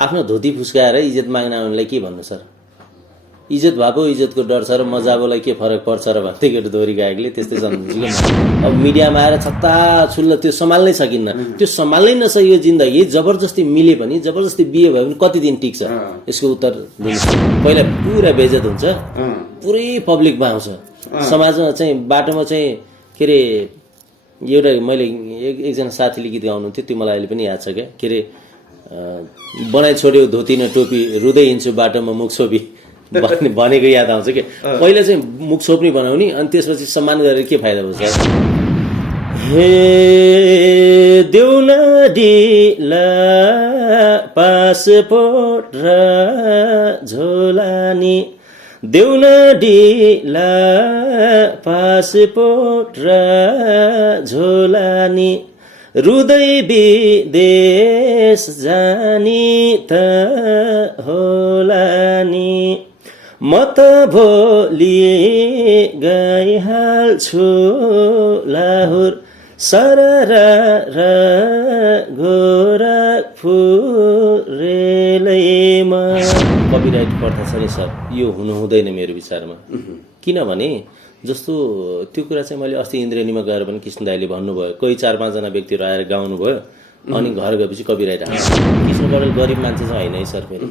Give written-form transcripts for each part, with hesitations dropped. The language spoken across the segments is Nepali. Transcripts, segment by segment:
आफ्नो धोती फुस्काएर इज्जत माग्न आउनेलाई के भन्नु सर? इज्जत भएको इज्जतको डर छ र मजाबोलाई के फरक पर्छ र भन्दै केटो दोहोरी गायकले त्यस्तै सम्झिन्छ कि अब मिडियामा आएर छत्ता छुल्ल त्यो सम्हाल्नै सकिन्न। त्यो सम्हाल्नै नसकेको जिन्दगी जबरजस्ती मिले पनि जबरजस्ती बिहे भयो भने कति दिन टिक्छ? यसको उत्तर दिनुहोस्। पहिला पुरा बेइज्जत हुन्छ, पुरै पब्लिकमा आउँछ, समाजमा चाहिँ बाटोमा चाहिँ के अरे एउटा मैले एकजना साथीले गीत गाउनुहुन्थ्यो, त्यो मलाई अहिले पनि याद छ क्या, के अरे बनाइ छोड्यो धोती न टोपी रुँदै हिँड्छु बाटोमा मुख छोपी भनेको याद आउँछ कि पहिला चाहिँ मुख छोप्ने बनाउने अनि त्यसपछि सम्मान गरेर के फाइदा हुन्छ? हे देउन ढिला पासपोर्ट र झोलानी, देउन ढिला पासपोर्ट र झोलानी, रुँदै विदेश जानी त होला नि, म त भोलि गइहाल्छु लाहुर सररा र गोरखपुर रेलैमा। कपिराइट प्रथा छ नि सर, यो हुनु हुँदैन मेरो विचारमा। किनभने जस्तो त्यो कुरा चाहिँ मैले अस्ति इन्द्रेणीमा गएर पनि कृष्ण दाइले भन्नुभयो, कोही 4-5 जना व्यक्तिहरू आएर गाउनुभयो अनि घर गएपछि कपिराइट हाल्छ। कृष्ण कडेल गरिब मान्छे चाहिँ होइन है सर। फेरि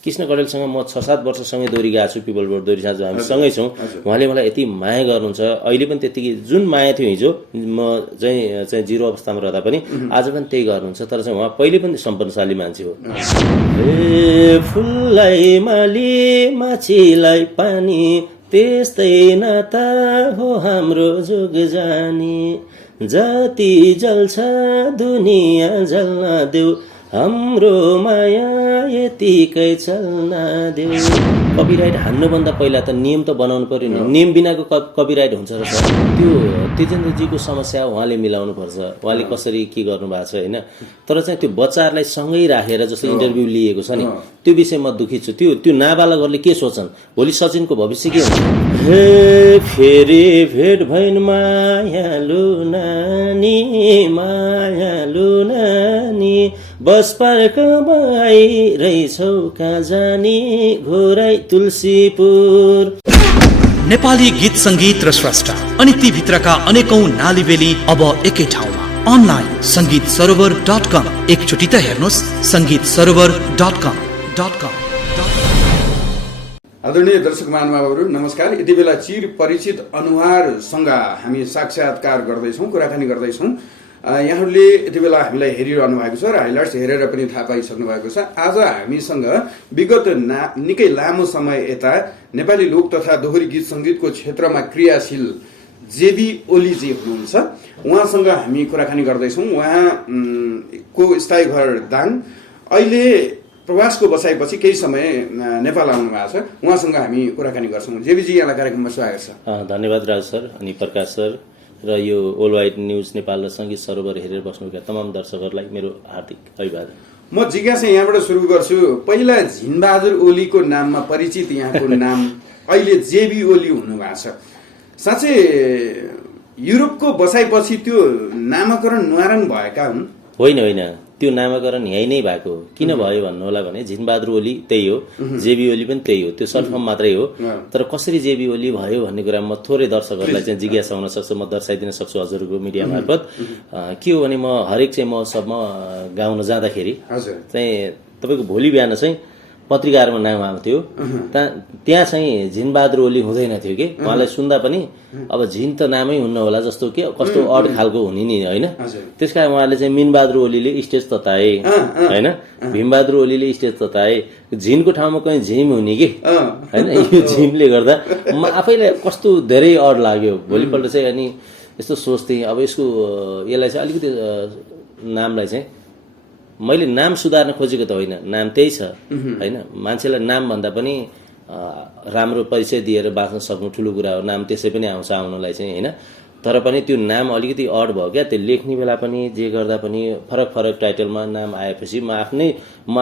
कृष्ण कडेलसँग म 6-7 वर्षसँगै दोहोरी गएको छु, पिपल बोर्ड दोहोरी साँझ हामी सँगै छौँ। उहाँले मलाई यति माया गर्नुहुन्छ, अहिले पनि त्यतिकै जुन माया थियो हिजो म चाहिँ जिरो अवस्थामा रहँदा पनि आज पनि त्यही गर्नुहुन्छ। तर चाहिँ उहाँ पहिले पनि सम्पन्नशाली मान्छे हो। ए फुललाई माली माछीलाई पानी, त्यस्तै नाता हो हाम्रो जोग जानी, जति जल्छ दुनियाँ जल्न देऊ, हाम्रो माया यतिकै चल्न देऊ। कपिराइट हान्नुभन्दा पहिला त नियम त बनाउनु पर्यो नि। नियम बिनाको कपिराइट हुन्छ र सर? त्यो तेजेन्द्रजीको समस्या उहाँले मिलाउनु पर्छ, उहाँले कसरी के गर्नु भएको छ होइन। तर चाहिँ त्यो बच्चाहरूलाई सँगै राखेर जस्तो इन्टरभ्यू लिएको छ नि, त्यो विषय म दुखित छु। त्यो नाबालकहरूले के सोच्छन्? भोलि सचिनको भविष्य के हुन्छ? हे फेरि भेट भइन् मायालु नानी, मायालु नानी, बस पार्कमा आइरहेछौ कहाँ जानी, घोराइ तुलसीपुर। नेपाली गीत संगीत र स्रष्टा अनि ती भित्रका अनेकौं नालीबेली अब एकै ठाउँमा। अनलाइन संगीतसरोवर.com। एकचोटि त हेर्नुहोस् संगीतसरोवर.com। आदरणीय दर्शक महानुभावहरू नमस्कार। यति बेला चिर परिचित अनुहारसँग हामी साक्षात्कार गर्दैछौँ, कुराकानी गर्दैछौँ। यहाँहरूले यति बेला हामीलाई हेरिरहनु भएको छ र हाइलाइट्स हेरेर पनि थाहा पाइसक्नु भएको छ। आज हामीसँग विगत निकै लामो समय यता नेपाली लोक तथा दोहोरी गीत सङ्गीतको क्षेत्रमा क्रियाशील जेबी ओलीजी हुनुहुन्छ। उहाँसँग हामी कुराकानी गर्दैछौँ। उहाँको स्थायी घर दाङ, अहिले प्रवासको बसाइपछि केही समय नेपाल आउनु भएको छ। उहाँसँग हामी कुराकानी गर्छौँ। जेबीजी, यहाँलाई कार्यक्रममा स्वागत छ। धन्यवाद राज सर अनि प्रकाश सर र यो ओल वाइड न्युज नेपाल र सङ्गीत सरोवर हेरेर बस्नुभएका तमाम दर्शकहरूलाई मेरो हार्दिक अभिवादन। म जिज्ञासा यहाँबाट सुरु गर्छु। पहिला झिनबहादुर ओलीको नाममा परिचित यहाँको नाम अहिले जेबी ओली हुनुभएको छ। साँच्चै युरोपको बसाइपछि त्यो नामाकरण न्वारान भएका हुन्? होइन, त्यो नामाकरण यहीँ नै भएको। किन भयो भन्नु होला भने झिनबहादुर ओली त्यही हो, जेबी ओली पनि त्यही हो, त्यो सर्ट फर्म मात्रै हो। तर कसरी जेबी ओली भयो भन्ने कुरा म थोरै दर्शकहरूलाई चाहिँ जिज्ञासा हुन सक्छ, म दर्शाइदिन सक्छु हजुरको मिडिया मार्फत। के हो भने म हरेक चाहिँ महोत्सवमा गाउन जाँदाखेरि चाहिँ तपाईँको भोलि बिहान चाहिँ पत्रिकाहरूमा नाम आउँथ्यो, त्यहाँ चाहिँ झिनबहादुर ओली हुँदैन थियो कि। उहाँलाई सुन्दा पनि अब झिन त नामै हुन्न होला जस्तो के कस्तो अड खालको हुने नि होइन। त्यस कारण उहाँले चाहिँ मिनबहादुर ओलीले स्टेज तताए होइन, भीमबहादुर ओलीले स्टेज तताए, झिनको ठाउँमा कहीँ झिम हुने कि होइन। यो झिमले गर्दा म आफैलाई कस्तो धेरै अड लाग्यो। भोलिपल्ट चाहिँ अनि यस्तो सोच्थेँ, अब यसलाई चाहिँ अलिकति नामलाई चाहिँ मैले नाम सुधार्न खोजेको त होइन, नाम त्यही छ होइन। मान्छेलाई नाम भन्दा पनि राम्रो परिचय दिएर बाँच्न सक्नु ठुलो कुरा हो। नाम त्यसै पनि आउँछ आउनलाई चाहिँ होइन। तर पनि त्यो नाम अलिकति अड भयो क्या। त्यो लेख्ने बेला पनि जे गर्दा पनि फरक टाइटलमा नाम आएपछि म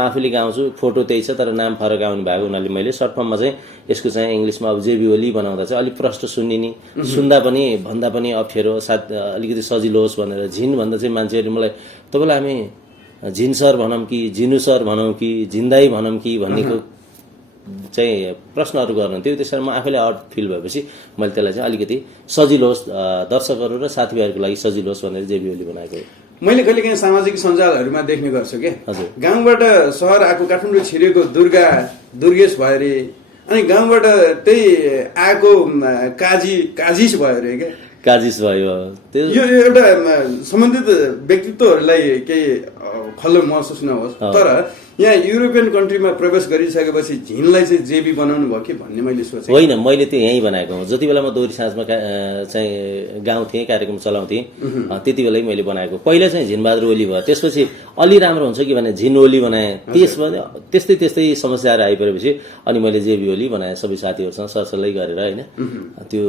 आफूले गाउँछु, फोटो त्यही छ तर नाम फरक आउनु भएको हुनाले मैले सर्ट फर्ममा चाहिँ यसको चाहिँ इङ्ग्लिसमा अब जेबी ओली बनाउँदा चाहिँ अलिक प्रष्ट सुन्निने, सुन्दा पनि भन्दा पनि अप्ठ्यारो, साथ अलिकति सजिलो होस् भनेर झिन भन्दा चाहिँ मान्छेहरूले मलाई तपाईँलाई हामी झिनसर भनौँ कि झिनुसर भनौँ कि झिन्दाई भनौँ कि भन्नेको चाहिँ प्रश्नहरू गर्नुहुन्थ्यो। त्यसरी म आफैले अड फिल भएपछि मैले त्यसलाई चाहिँ अलिकति सजिलो होस् दर्शकहरू र साथीभाइहरूको लागि सजिलो होस् भनेर जेबी ओली बनाएको हो। मैले कहिलेकाहीँ सामाजिक सञ्जालहरूमा देख्ने गर्छु के हजुर। गाउँबाट सहर आएको काठमाडौँ छिरेको दुर्गेश भयो अरे, अनि गाउँबाट त्यही आएको काजिस भयो अरे क्या, काजिस भयो। त्यो यो एउटा सम्बन्धित व्यक्तित्वहरूलाई केही खल्लो महसुस नहोस्, तर यहाँ युरोपियन कन्ट्रीमा प्रवेश गरिसकेपछि झिनलाई चाहिँ जेबी बनाउनु भयो कि भन्ने मैले सोचेँ। होइन, मैले त्यो यहीँ बनाएको हो। जति बेला म दोहोरी साँझमा चाहिँ गाउँथेँ, कार्यक्रम चलाउँथेँ, त्यति बेलै मैले बनाएको। पहिला चाहिँ झिनबहादुर ओली भयो, त्यसपछि अलि राम्रो हुन्छ कि भने झिन ओली बनाएँ, त्यस्तै समस्याहरू आइपरेपछि अनि मैले जेबी ओली बनाएँ सबै साथीहरूसँग सरसल्लाह गरेर होइन। त्यो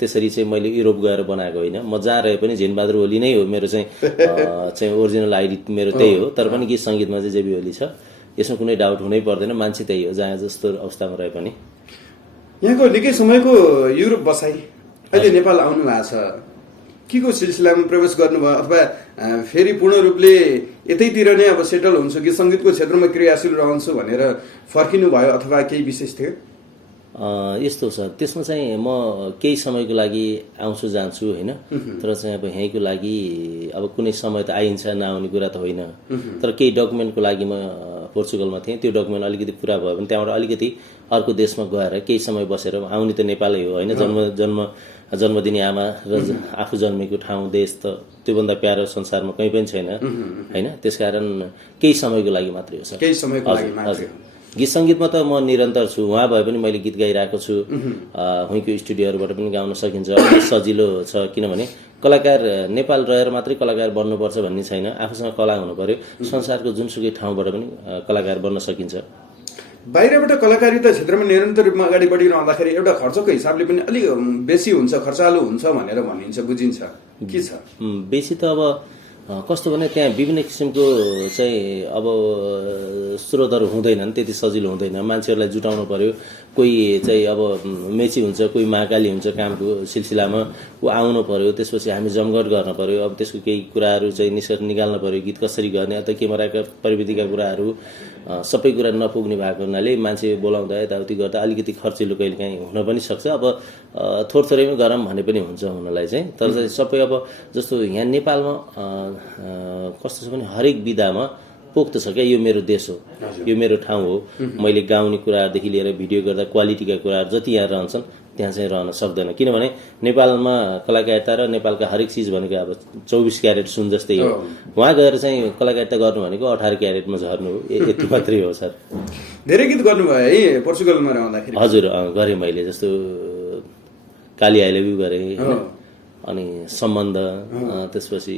त्यसरी चाहिँ मैले युरोप गएर बनाएको होइन। म जहाँ रहे पनि झिनबहादुर ओली नै हो मेरो चाहिँ ओरिजिनल आइडी मेरो त्यही हो, तर पनि गीत सङ्गीतमा चाहिँ जेबी ओली छ। यसमा कुनै डाउट हुनै पर्दैन, मान्छे त्यही हो जहाँ जस्तो अवस्थामा रहे पनि। यहाँको निकै समयको युरोप बसाइ अहिले नेपाल आउनु भएको छ, के को सिलसिलामा प्रवेश गर्नुभयो अथवा फेरि पूर्ण रूपले यतैतिर नै अब सेटल हुन्छु कि सङ्गीतको क्षेत्रमा क्रियाशील रहन्छु भनेर फर्किनु भयो अथवा केही विशेष थियो? यस्तो छ, त्यसमा चाहिँ म केही समयको लागि आउँछु जान्छु होइन, तर चाहिँ अब यहीँको लागि अब कुनै समय त आइन्छ नआउने कुरा त होइन। तर केही डकुमेन्टको लागि म पोर्चुगलमा थिएँ, त्यो डकुमेन्ट अलिकति पुरा भयो भने त्यहाँबाट अलिकति अर्को देशमा गएर केही समय बसेर आउने त नेपालै हो होइन। जन्म दिने आमा र आफू जन्मेको ठाउँ देश त त्योभन्दा प्यारो संसारमा कहीँ पनि छैन होइन। त्यसकारण केही समयको लागि मात्रै हो सर, केही समयको लागि मात्रै हो। गीत सङ्गीतमा त म निरन्तर छु, उहाँ भए पनि मैले गीत गाइरहेको छु। उहीँको स्टुडियोहरूबाट पनि गाउन सकिन्छ, सजिलो छ। किनभने कलाकार नेपाल रहेर मात्रै कलाकार बन्नुपर्छ भन्ने छैन, आफूसँग कला हुनु पर्यो। संसारको जुनसुकै ठाउँबाट पनि कलाकार बन्न सकिन्छ। बाहिरबाट कलाकारिता क्षेत्रमा निरन्तर रूपमा अगाडि बढिरहँदाखेरि एउटा खर्चको हिसाबले पनि अलिक बेसी हुन्छ, खर्चालु हुन्छ भनेर भनिन्छ, बुझिन्छ के छ? बेसी त अब कस्तो भने त्यहाँ विभिन्न किसिमको चाहिँ अब स्रोतहरू हुँदैनन्, त्यति सजिलो हुँदैन। मान्छेहरूलाई जुटाउनु पर्यो, कोही चाहिँ अब मेची हुन्छ, कोही महाकाली हुन्छ कामको सिलसिलामा, ऊ आउनु पर्यो। त्यसपछि हामी जमघट गर्न पर्यो, अब त्यसको केही कुराहरू चाहिँ निकाल्न पर्यो, गीत कसरी गर्ने अथवा क्यामेराका प्रविधिका कुराहरू सबै कुरा नपुग्ने भएको हुनाले मान्छे बोलाउँदा यताउति गर्दा अलिकति खर्चिलो कहिलेकाहीँ हुन पनि सक्छ। अब थोरथोरैमा गरम भने पनि हुन्छ हुनलाई चाहिँ, तर चाहिँ सबै अब जस्तो यहाँ नेपालमा कस्तो छ भने हरेक विधामा पोख्त छ क्या, यो मेरो देश हो, यो मेरो ठाउँ हो। मैले गाउने कुरादेखि लिएर भिडियो गर्दा क्वालिटीका कुराहरू जति यहाँ रहन्छन् त्यहाँ चाहिँ रहन सक्दैन। किनभने नेपालमा कलाकारिता र नेपालका हरेक चिज भनेको अब 24 क्यारेट सुन जस्तै हो। वहाँ गएर चाहिँ कलाकारिता गर्नु भनेको 18 क्यारेटमा झर्नु हो, यति मात्रै हो सर। धेरै गीत गर्नुभयो है पोर्चुगलमा रहँदाखेरि? हजुर गरेँ मैले, जस्तो काली आई लभ यु गरेँ होइन, अनि सम्बन्ध, त्यसपछि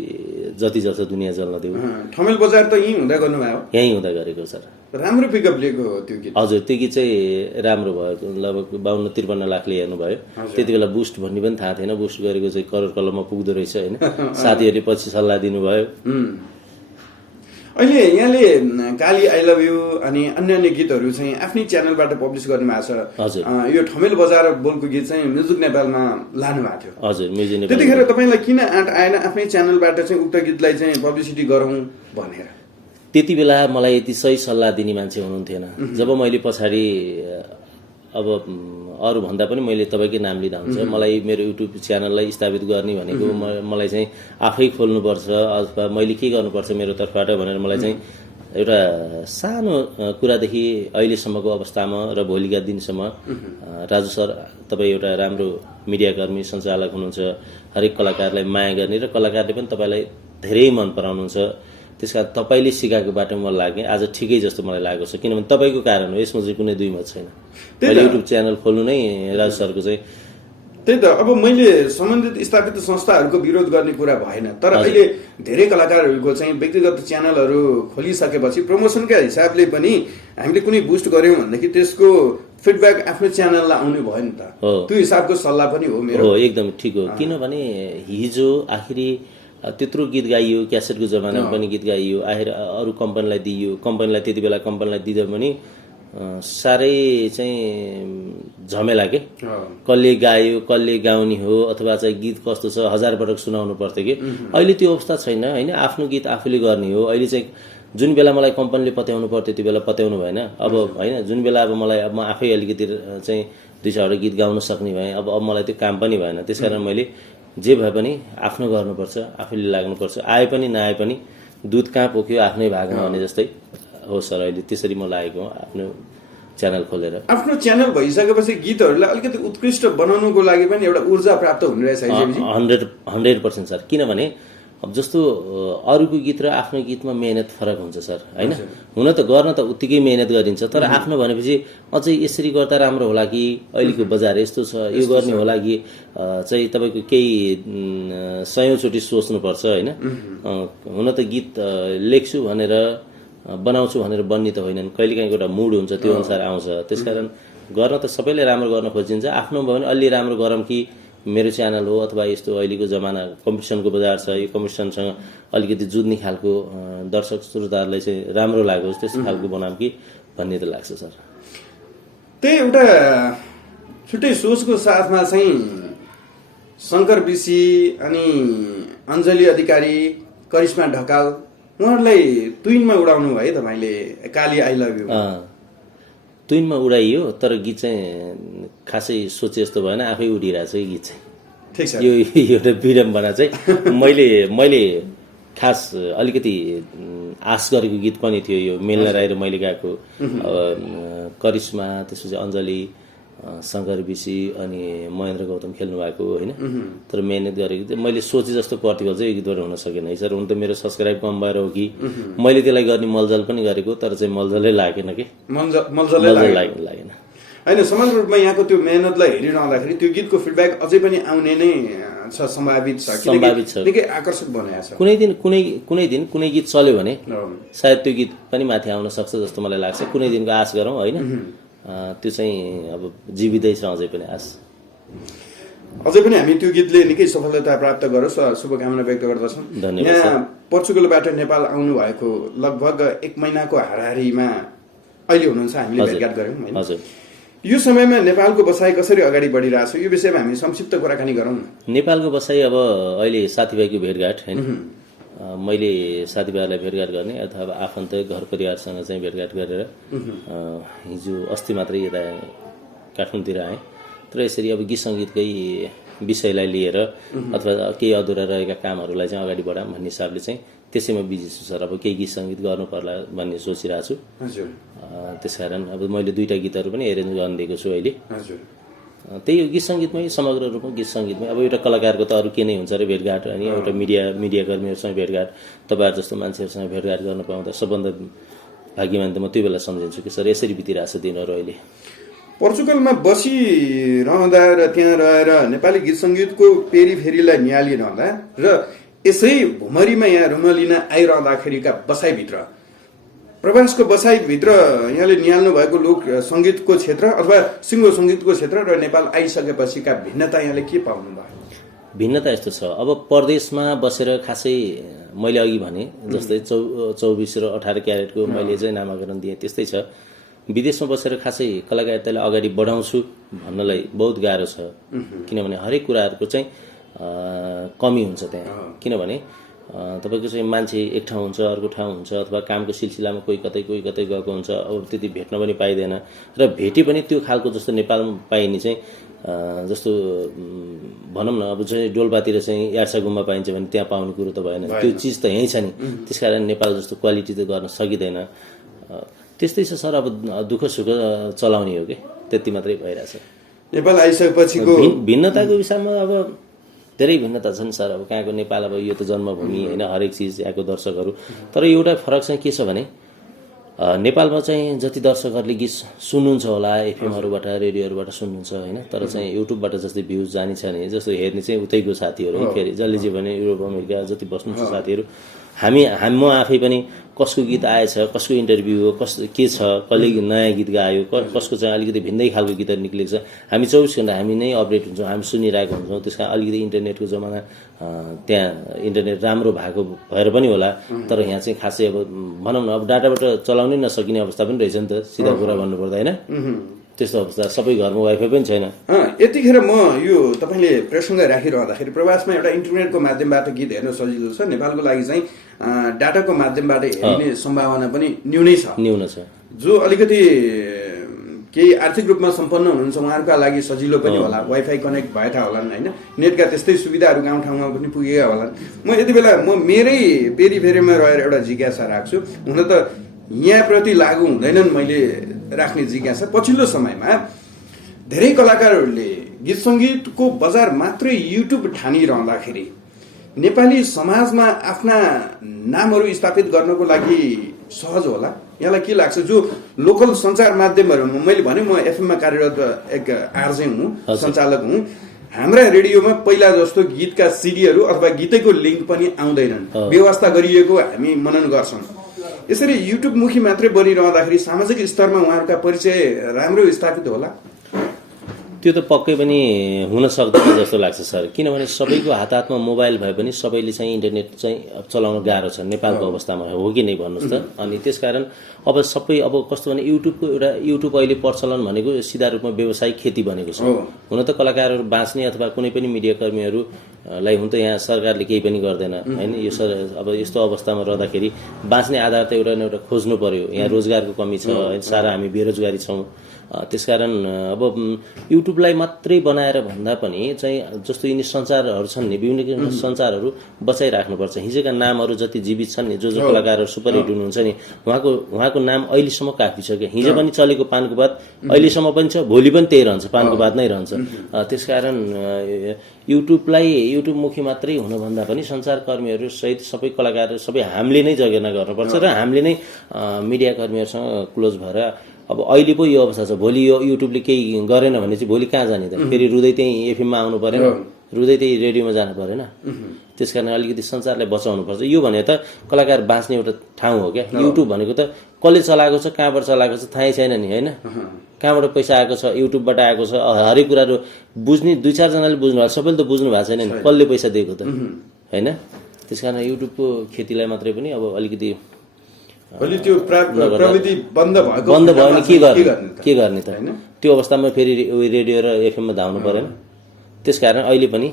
जति जस्तो दुनियाँ जल्न देऊ। ठमेल बजार त यहीँ हुँदा गर्नुभयो? यहीँ हुँदा गरेको सर। राम्रो पिकअप लिएको त्यो गीत? हजुर, त्यो गीत चाहिँ राम्रो भयो, लगभग 52-53 लाखले हेर्नुभयो। त्यति बेला बुस्ट भन्ने पनि थाहा थिएन, बुस्ट गरेको चाहिँ करोड कलममा पुग्दो रहेछ होइन। साथीहरूले पछि सल्लाह दिनुभयो। अहिले यहाँले काली आई लभ यु अनि अन्य गीतहरू चाहिँ आफ्नै च्यानलबाट पब्लिस गर्नुभएको छ। हजुर। यो ठमेल बजार बोलको गीत चाहिँ म्युजिक नेपालमा लानु भएको थियो। हजुर, म्युजिक नेपाल। त्यतिखेर तपाईँलाई किन आँट आएन आफ्नै च्यानलबाट चाहिँ उक्त गीतलाई चाहिँ पब्लिसिटी गरौँ भनेर? त्यति बेला मलाई यति सही सल्लाह दिने मान्छे हुनुहुन्थेन। जब मैले पछाडि अब अरू भन्दा पनि मैले तपाईँकै नाम लिँदा हुन्छ, मलाई मेरो युट्युब च्यानललाई स्थापित गर्ने भनेको मलाई चाहिँ आफै खोल्नुपर्छ अथवा मैले के गर्नुपर्छ मेरो तर्फबाट भनेर मलाई चाहिँ एउटा सानो कुरादेखि अहिलेसम्मको अवस्थामा र भोलिका दिनसम्म राजु सर तपाईँ एउटा राम्रो मिडियाकर्मी सञ्चालक हुनुहुन्छ, हरेक कलाकारलाई माया गर्ने र कलाकारले पनि तपाईँलाई धेरै मन पराउनुहुन्छ। त्यसका तपाईँले सिकाएको बाटोमा लाग्ने आज ठिकै जस्तो मलाई लागेको छ। किनभने तपाईँको कारण हो, यसमा चाहिँ कुनै दुई मत छैन। मैले युट्युब च्यानल खोल्नु नै राजु सरको चाहिँ त्यही त। अब मैले सम्बन्धित स्थापित संस्थाहरूको विरोध गर्ने कुरा भएन, तर अहिले धेरै कलाकारहरूको चाहिँ व्यक्तिगत च्यानलहरू खोलिसकेपछि प्रमोसनका हिसाबले पनि हामीले कुनै बुस्ट गऱ्यौँ भनेदेखि त्यसको फिडब्याक आफ्नो च्यानललाई आउनु भयो नि त। त्यो हिसाबको सल्लाह पनि हो मेरो। हो, एकदम ठिक हो। किनभने हिजो आखिरी त्यत्रो गीत गाइयो, क्यासेटको जमानामा पनि गीत गाइयो, आखिर अरू कम्पनीलाई दिइयो। कम्पनीलाई त्यति बेला कम्पनीलाई दिँदा पनि साह्रै चाहिँ झमेला के, कसले गायो कसले गाउने हो अथवा चाहिँ गीत कस्तो छ 1000 पटक सुनाउनु पर्थ्यो कि। अहिले त्यो अवस्था छैन होइन, आफ्नो गीत आफूले गर्ने हो। अहिले चाहिँ जुन बेला मलाई कम्पनीले पत्याउनु पर्थ्यो त्यो बेला पत्याउनु भएन अब होइन जुन बेला अब मलाई अब म आफै अलिकति चाहिँ 2-4 गीत गाउन सक्ने भएँ अब मलाई त्यो काम पनि भएन त्यसकारण मैले जे भए पनि आफ्नो गर्नुपर्छ आफूले लाग्नुपर्छ आए पनि नआए पनि दुध कहाँ पोख्यो आफ्नै भागमा भने जस्तै हो सर अहिले त्यसरी म लागेको आफ्नो च्यानल खोलेर आफ्नो च्यानल भइसकेपछि गीतहरूलाई अलिकति उत्कृष्ट बनाउनुको लागि पनि एउटा ऊर्जा प्राप्त हुने रहेछ 100% सर किनभने अब जस्तो अरूको गीत र आफ्नो गीतमा मेहनत फरक हुन्छ सर होइन हुन त गर्न त उत्तिकै मेहनत गरिन्छ तर आफ्नो भनेपछि अझै यसरी गर्दा राम्रो होला कि अहिलेको बजार यस्तो छ यो गर्ने होला कि चाहिँ तपाईँको केही 100चोटि सोच्नुपर्छ होइन हुन त गीत लेख्छु भनेर बनाउँछु भनेर बन्ने त होइनन् कहिलेकाहीँ एउटा मुड हुन्छ त्यो अनुसार आउँछ त्यसकारण गर्न त सबैले राम्रो गर्न खोजिन्छ आफ्नो भयो भने अलि राम्रो गरौँ कि मेरो च्यानल हो अथवा यस्तो अहिलेको जमाना कम्पिटिसनको बजार छ यो कम्पिटिसनसँग अलिकति जुझ्ने खालको दर्शक श्रोताहरूलाई चाहिँ राम्रो लागोस् त्यस्तो खालको बनाऊँ कि भन्ने त लाग्छ सर त्यही एउटा छुट्टै सोचको साथमा चाहिँ शङ्कर बिसी अनि अञ्जली अधिकारी करिश्मा ढकाल उहाँहरूलाई तुइनमा उडाउनु भयो तपाईँले काली आई लभ यु तुइनमा उडाइयो तर गीत चाहिँ खासै सोचे जस्तो भएन आफै उडिरहेछ गीत चाहिँ ठिक छ यो एउटा विडम्बना चाहिँ मैले खास अलिकति आश गरेको गीत पनि थियो यो मेलना राई र मैले गाएको करिश्मा त्यसपछि अञ्जली शङ्कर बिसी अनि महेन्द्र गौतम खेल्नु भएको होइन तर मेहनत गरेको थियो मैले सोचे जस्तो प्रतिफल चाहिँ यो गीतबाट हुन सकेन है सर हुन त मेरो सब्सक्राइब कम भएर हो कि मैले त्यसलाई गर्ने मलजल पनि गरेको तर चाहिँ मलजलै लागेन कि मलजलै लागेन होइन समग्र रूपमा यहाँको त्यो मेहनतलाई हेरिरहँदाखेरि त्यो गीतको फिडब्याक अझै पनि आउने नै छ सम्भावित छ निकै आकर्षक बनाएको छ कुनै दिन कुनै गीत चल्यो भने सायद त्यो गीत पनि माथि आउन सक्छ जस्तो मलाई लाग्छ कुनै दिनको आश गरौँ होइन त्यो चाहिँ अब जीवितै छ अझै पनि आश अझै पनि हामी त्यो गीतले निकै सफलता प्राप्त गरोस् शुभकामना व्यक्त गर्दछौँ यहाँ पोर्चुगलबाट नेपाल आउनु भएको लगभग 1 महिनाको हाराहारीमा अहिले हुनुहुन्छ हामीले भेटघाट गऱ्यौँ होइन यो समयमा नेपालको बसाइ कसरी अगाडि बढिरहेछ यो विषयमा हामी संक्षिप्त कुराकानी गरौँ न नेपालको बसाइ अब अहिले साथीभाइको भेटघाट होइन मैले साथीभाइहरूलाई भेटघाट गर्ने अथवा आफन्त घर परिवारसँग चाहिँ भेटघाट गरेर हिजो अस्ति मात्रै यता काठमाडौँतिर आएँ तर यसरी अब गीत सङ्गीतकै विषयलाई लिएर अथवा केही अधुरा रहेका कामहरूलाई चाहिँ अगाडि बढाऊँ भन्ने हिसाबले चाहिँ त्यसैमा बिजी छु सर अब केही गीत सङ्गीत गर्नु पर्ला भन्ने सोचिरहेको छु त्यसकारण अब मैले 2टा गीतहरू पनि एरेन्ज गरिदिएको छु अहिले त्यही हो गीत सङ्गीतमै समग्र रूपमा गीत सङ्गीतमै अब एउटा कलाकारको त अरू के नै हुन्छ र भेटघाट अनि एउटा मिडियाकर्मीहरूसँग भेटघाट तपाईँहरू जस्तो मान्छेहरूसँग भेटघाट गर्न पाउँदा सबभन्दा भाग्यमान त म त्यो बेला सम्झिन्छु कि सर यसरी बितिरहेको छ दिनहरू अहिले पोर्चुगलमा बसिरहँदा र त्यहाँ रहेर नेपाली गीत सङ्गीतको पेरिफेरीलाई निहालिरहँदा र यसै भुमरीमा यहाँ रुम लिन आइरहँदाखेरिका बसाइभित्र प्रवासको बसाइभित्र यहाँले निहाल्नु भएको लोक सङ्गीतको क्षेत्र अथवा सिङ्गो सङ्गीतको क्षेत्र र नेपाल आइसकेपछिका भिन्नता यहाँले के पाउनु भयो भिन्नता यस्तो छ अब परदेशमा बसेर खासै मैले अघि भने जस्तै 24 र 18 क्यारेटको मैले चाहिँ नामाकरण दिएँ त्यस्तै छ विदेशमा बसेर खासै कलाकारितालाई अगाडि बढाउँछु भन्नलाई बहुत गाह्रो छ किनभने हरेक कुराहरूको चाहिँ कमी हुन्छ त्यहाँ किनभने तपाईँको चाहिँ मान्छे एक ठाउँ हुन्छ अर्को ठाउँ हुन्छ अथवा कामको सिलसिलामा कोही कतै गएको हुन्छ अब त्यति भेट्न पनि पाइँदैन र भेटे पनि त्यो खालको जस्तो नेपालमा पाइने चाहिँ जस्तो भनौँ न अब चाहिँ डोल्पातिर चाहिँ यार्सा गुम्बा पाइन्छ भने त्यहाँ पाउने कुरो त भएन त्यो चिज त यहीँ छ नि त्यसकारण नेपाल जस्तो क्वालिटी त गर्न सकिँदैन त्यस्तै छ सर अब दुःख सुख चलाउने हो कि त्यति मात्रै भइरहेछ नेपाल आइसकेपछिको भिन्नताको विषयमा अब धेरै भिन्नता छन् सर अब कहाँको नेपाल अब यो त जन्मभूमि होइन हरेक चिज यहाँको दर्शकहरू तर एउटा फरक चाहिँ के छ भने नेपालमा चाहिँ जति दर्शकहरूले गीत सुन्नुहुन्छ होला एफएमहरूबाट रेडियोहरूबाट सुन्नुहुन्छ होइन तर चाहिँ युट्युबबाट जस्तै भ्युज जाने छ नि जस्तो हेर्ने चाहिँ उतैको साथीहरू फेरि जसले जे भने युरोप अमेरिका जति बस्नुहुन्छ साथीहरू म आफै पनि कसको गीत आएछ कसको इन्टरभ्यू हो के छ कसले नयाँ गीत गायो कसको चाहिँ अलिकति भिन्दै खालको गीतहरू निक्लेको छ हामी 24 घण्टा हामी नै अपडेट हुन्छौँ हामी सुनिरहेको हुन्छौँ त्यस कारण अलिकति इन्टरनेटको जमाना त्यहाँ इन्टरनेट राम्रो भएको भएर पनि होला तर यहाँ चाहिँ खासै अब भनौँ न अब डाटाबाट चलाउनै नसकिने अवस्था पनि रहेछ नि त सिधा कुरा भन्नुपर्दा होइन त्यस्तो अवस्था सबै घरमा वाइफाई पनि छैन यतिखेर म यो तपाईँले प्रसङ्ग राखिरहँदाखेरि प्रवासमा एउटा इन्टरनेटको माध्यमबाट गीत हेर्न सजिलो छ नेपालको लागि चाहिँ डाटाको माध्यमबाट हेरिने सम्भावना पनि न्यूनै छ। न्यून छ। जो अलिकति केही आर्थिक रूपमा सम्पन्न हुनुहुन्छ उहाँहरूका लागि सजिलो पनि होला, वाइफाई कनेक्ट भएका होलान् होइन, नेटका त्यस्तै सुविधाहरू गाउँठाउँमा पनि पुगेका होलान्। म यति बेला मेरै पेरिफेरीमा रहेर एउटा जिज्ञासा राख्छु। हुन त यहाँप्रति लागू हुँदैनन् मैले राख्ने जिज्ञासा। पछिल्लो समयमा धेरै कलाकारहरूले गीत सङ्गीतको बजार मात्रै युट्युब ठानिरहँदाखेरि नेपाली समाजमा आफ्ना नामहरू स्थापित गर्नको लागि सहज होला? यहाँलाई के लाग्छ? जो लोकल सञ्चार माध्यमहरूमा, मैले भने म एफएममा कार्यरत एक आरजे हुँ, सञ्चालक हुँ, हाम्रा रेडियोमा पहिला जस्तो गीतका सिडीहरू अथवा गीतैको लिङ्क पनि आउँदैनन्, व्यवस्था गरिएको हामी मनन गर्छौँ। यसरी युट्युबमुखी मात्रै बनिरहँदाखेरि सामाजिक स्तरमा उहाँहरूका परिचय राम्रो स्थापित होला? त्यो त पक्कै पनि हुन सक्दैन जस्तो लाग्छ सर, किनभने सबैको हात हातमा मोबाइल भए पनि सबैले चाहिँ इन्टरनेट चाहिँ चलाउन गाह्रो छ नेपालको अवस्थामा, हो कि नै भन्नुहोस् त। अनि त्यसकारण अब सबै अब कस्तो भने युट्युब अहिले प्रचलन भनेको सिधा रूपमा व्यावसायिक खेती बनेको छ। हुन त कलाकारहरू बाँच्ने अथवा कुनै पनि मिडियाकर्मीहरूलाई हुन त यहाँ सरकारले केही पनि गर्दैन होइन। यो अब यस्तो अवस्थामा रहँदाखेरि बाँच्ने आधार त एउटा न एउटा खोज्नु पर्यो। यहाँ रोजगारको कमी छ होइन, सारा हामी बेरोजगारी छौँ। त्यसकारण अब युट्युबलाई मात्रै बनाएर भन्दा पनि चाहिँ जस्तो यिनी सञ्चारहरू छन् नि, विभिन्न सञ्चारहरू बचाइराख्नुपर्छ। हिजोका नामहरू जति जीवित छन् नि, जो कलाकारहरू सुपर हिट हुनुहुन्छ नि, उहाँको नाम अहिलेसम्म काफी छ क्या। हिजो पनि चलेको पानको भात अहिलेसम्म पनि छ, भोलि पनि त्यही रहन्छ, पानको भात नै रहन्छ। त्यसकारण युट्युबमुखी मात्रै हुनुभन्दा पनि सञ्चारकर्मीहरू सहित सबै कलाकारहरू सबै हामीले नै जगेर्ना गर्नुपर्छ र हामीले नै मिडियाकर्मीहरूसँग क्लोज भएर अब अहिले पो यो अवस्था छ, भोलि यो युट्युबले केही गरेन भने चाहिँ भोलि कहाँ जाने त? फेरि रुँदै त्यही एफएममा आउनु परेन, रुँदै त्यही रेडियोमा जानु परेन। त्यसकारण अलिकति सञ्चारलाई बचाउनुपर्छ। यो भने त कलाकार बाँच्ने एउटा ठाउँ हो क्या। युट्युब भनेको त कसले चलाएको छ, कहाँबाट चलाएको छ थाहै छैन नि होइन, कहाँबाट पैसा आएको छ, युट्युबबाट आएको छ, हरेक कुराहरू बुझ्ने 2-4 जनाले बुझ्नु भएको, सबैले त बुझ्नु भएको छैन नि कसले पैसा दिएको त होइन। त्यसकारण युट्युबको खेतीलाई मात्रै पनि अब अलिकति त्यो प्रविधि बन्द भयो भने के गर्ने त? त्यो अवस्थामा फेरि रेडियो र एफएममा धाउनु परेन। त्यसकारण अहिले पनि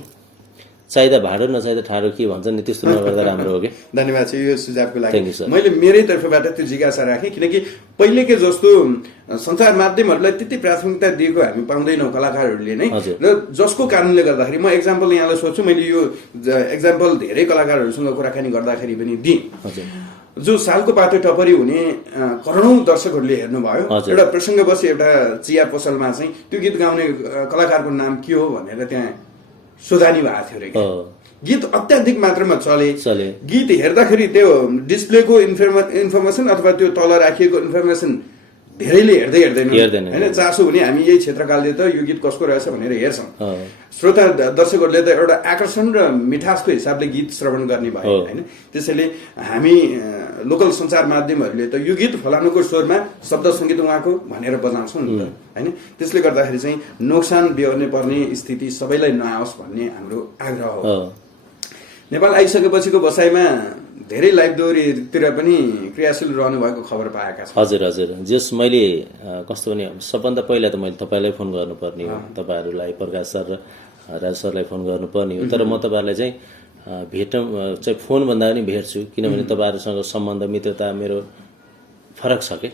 चाहिँदा भाडो नचाहिँदा ठाडो के भन्छ नि, त्यस्तो नगर्दा राम्रो हो क्या। धन्यवाद छ यो सुझावको लागि। मैले मेरै तर्फबाट त्यो जिज्ञासा राखेँ, किनकि पहिलेकै जस्तो सञ्चार माध्यमहरूलाई त्यति प्राथमिकता दिएको हामी पाउँदैनौँ कलाकारहरूले नै, र जसको कारणले गर्दाखेरि म एक्जाम्पल यहाँलाई सोध्छु, मैले यो एक्जाम्पल धेरै कलाकारहरूसँग कुराकानी गर्दाखेरि पनि दिएँ। जो सालको पातो टपरी हुने करोडौं दर्शकहरूले हेर्नुभयो। एउटा प्रसङ्गवश एउटा चिया पसलमा चाहिँ त्यो गीत गाउने कलाकारको नाम के हो भनेर त्यहाँ सोधानी भएको थियो अरे। गीत अत्याधिक मात्रामा चले। गीत हेर्दाखेरि त्यो डिस्प्लेको इन्फर्मेसन अथवा त्यो तल राखिएको इन्फर्मेसन धेरैले हेर्दैन होइन। चासो हुने हामी यही क्षेत्रकालले त यो गीत कसको रहेछ भनेर हेर्छौँ। श्रोता दर्शकहरूले त एउटा आकर्षण र मिठासको हिसाबले गीत श्रवण गर्ने भयो होइन। त्यसैले हामी लोकल सञ्चार माध्यमहरूले त यो गीत फलानुको स्वरमा शब्द सङ्गीत उहाँको भनेर बजाउँछौँ नि त होइन। त्यसले गर्दाखेरि चाहिँ नोक्सान बेहोर्ने पर्ने स्थिति सबैलाई नआओस् भन्ने हाम्रो आग्रह हो। नेपाल आइसकेपछिको बसाइमा धेरै लाइभ दोहोरीतिर पनि क्रियाशील रहनु भएको खबर पाएका छन्। हजुर जस मैले कस्तो भने सबभन्दा पहिला त मैले तपाईँलाई फोन गर्नुपर्ने हो, तपाईँहरूलाई प्रकाश सर र राज सरलाई फोन गर्नुपर्ने हो। तर म तपाईँहरूलाई चाहिँ भेट्न चाहिँ फोनभन्दा पनि भेट्छु, किनभने तपाईँहरूसँग सम्बन्ध मित्रता मेरो फरक छ कि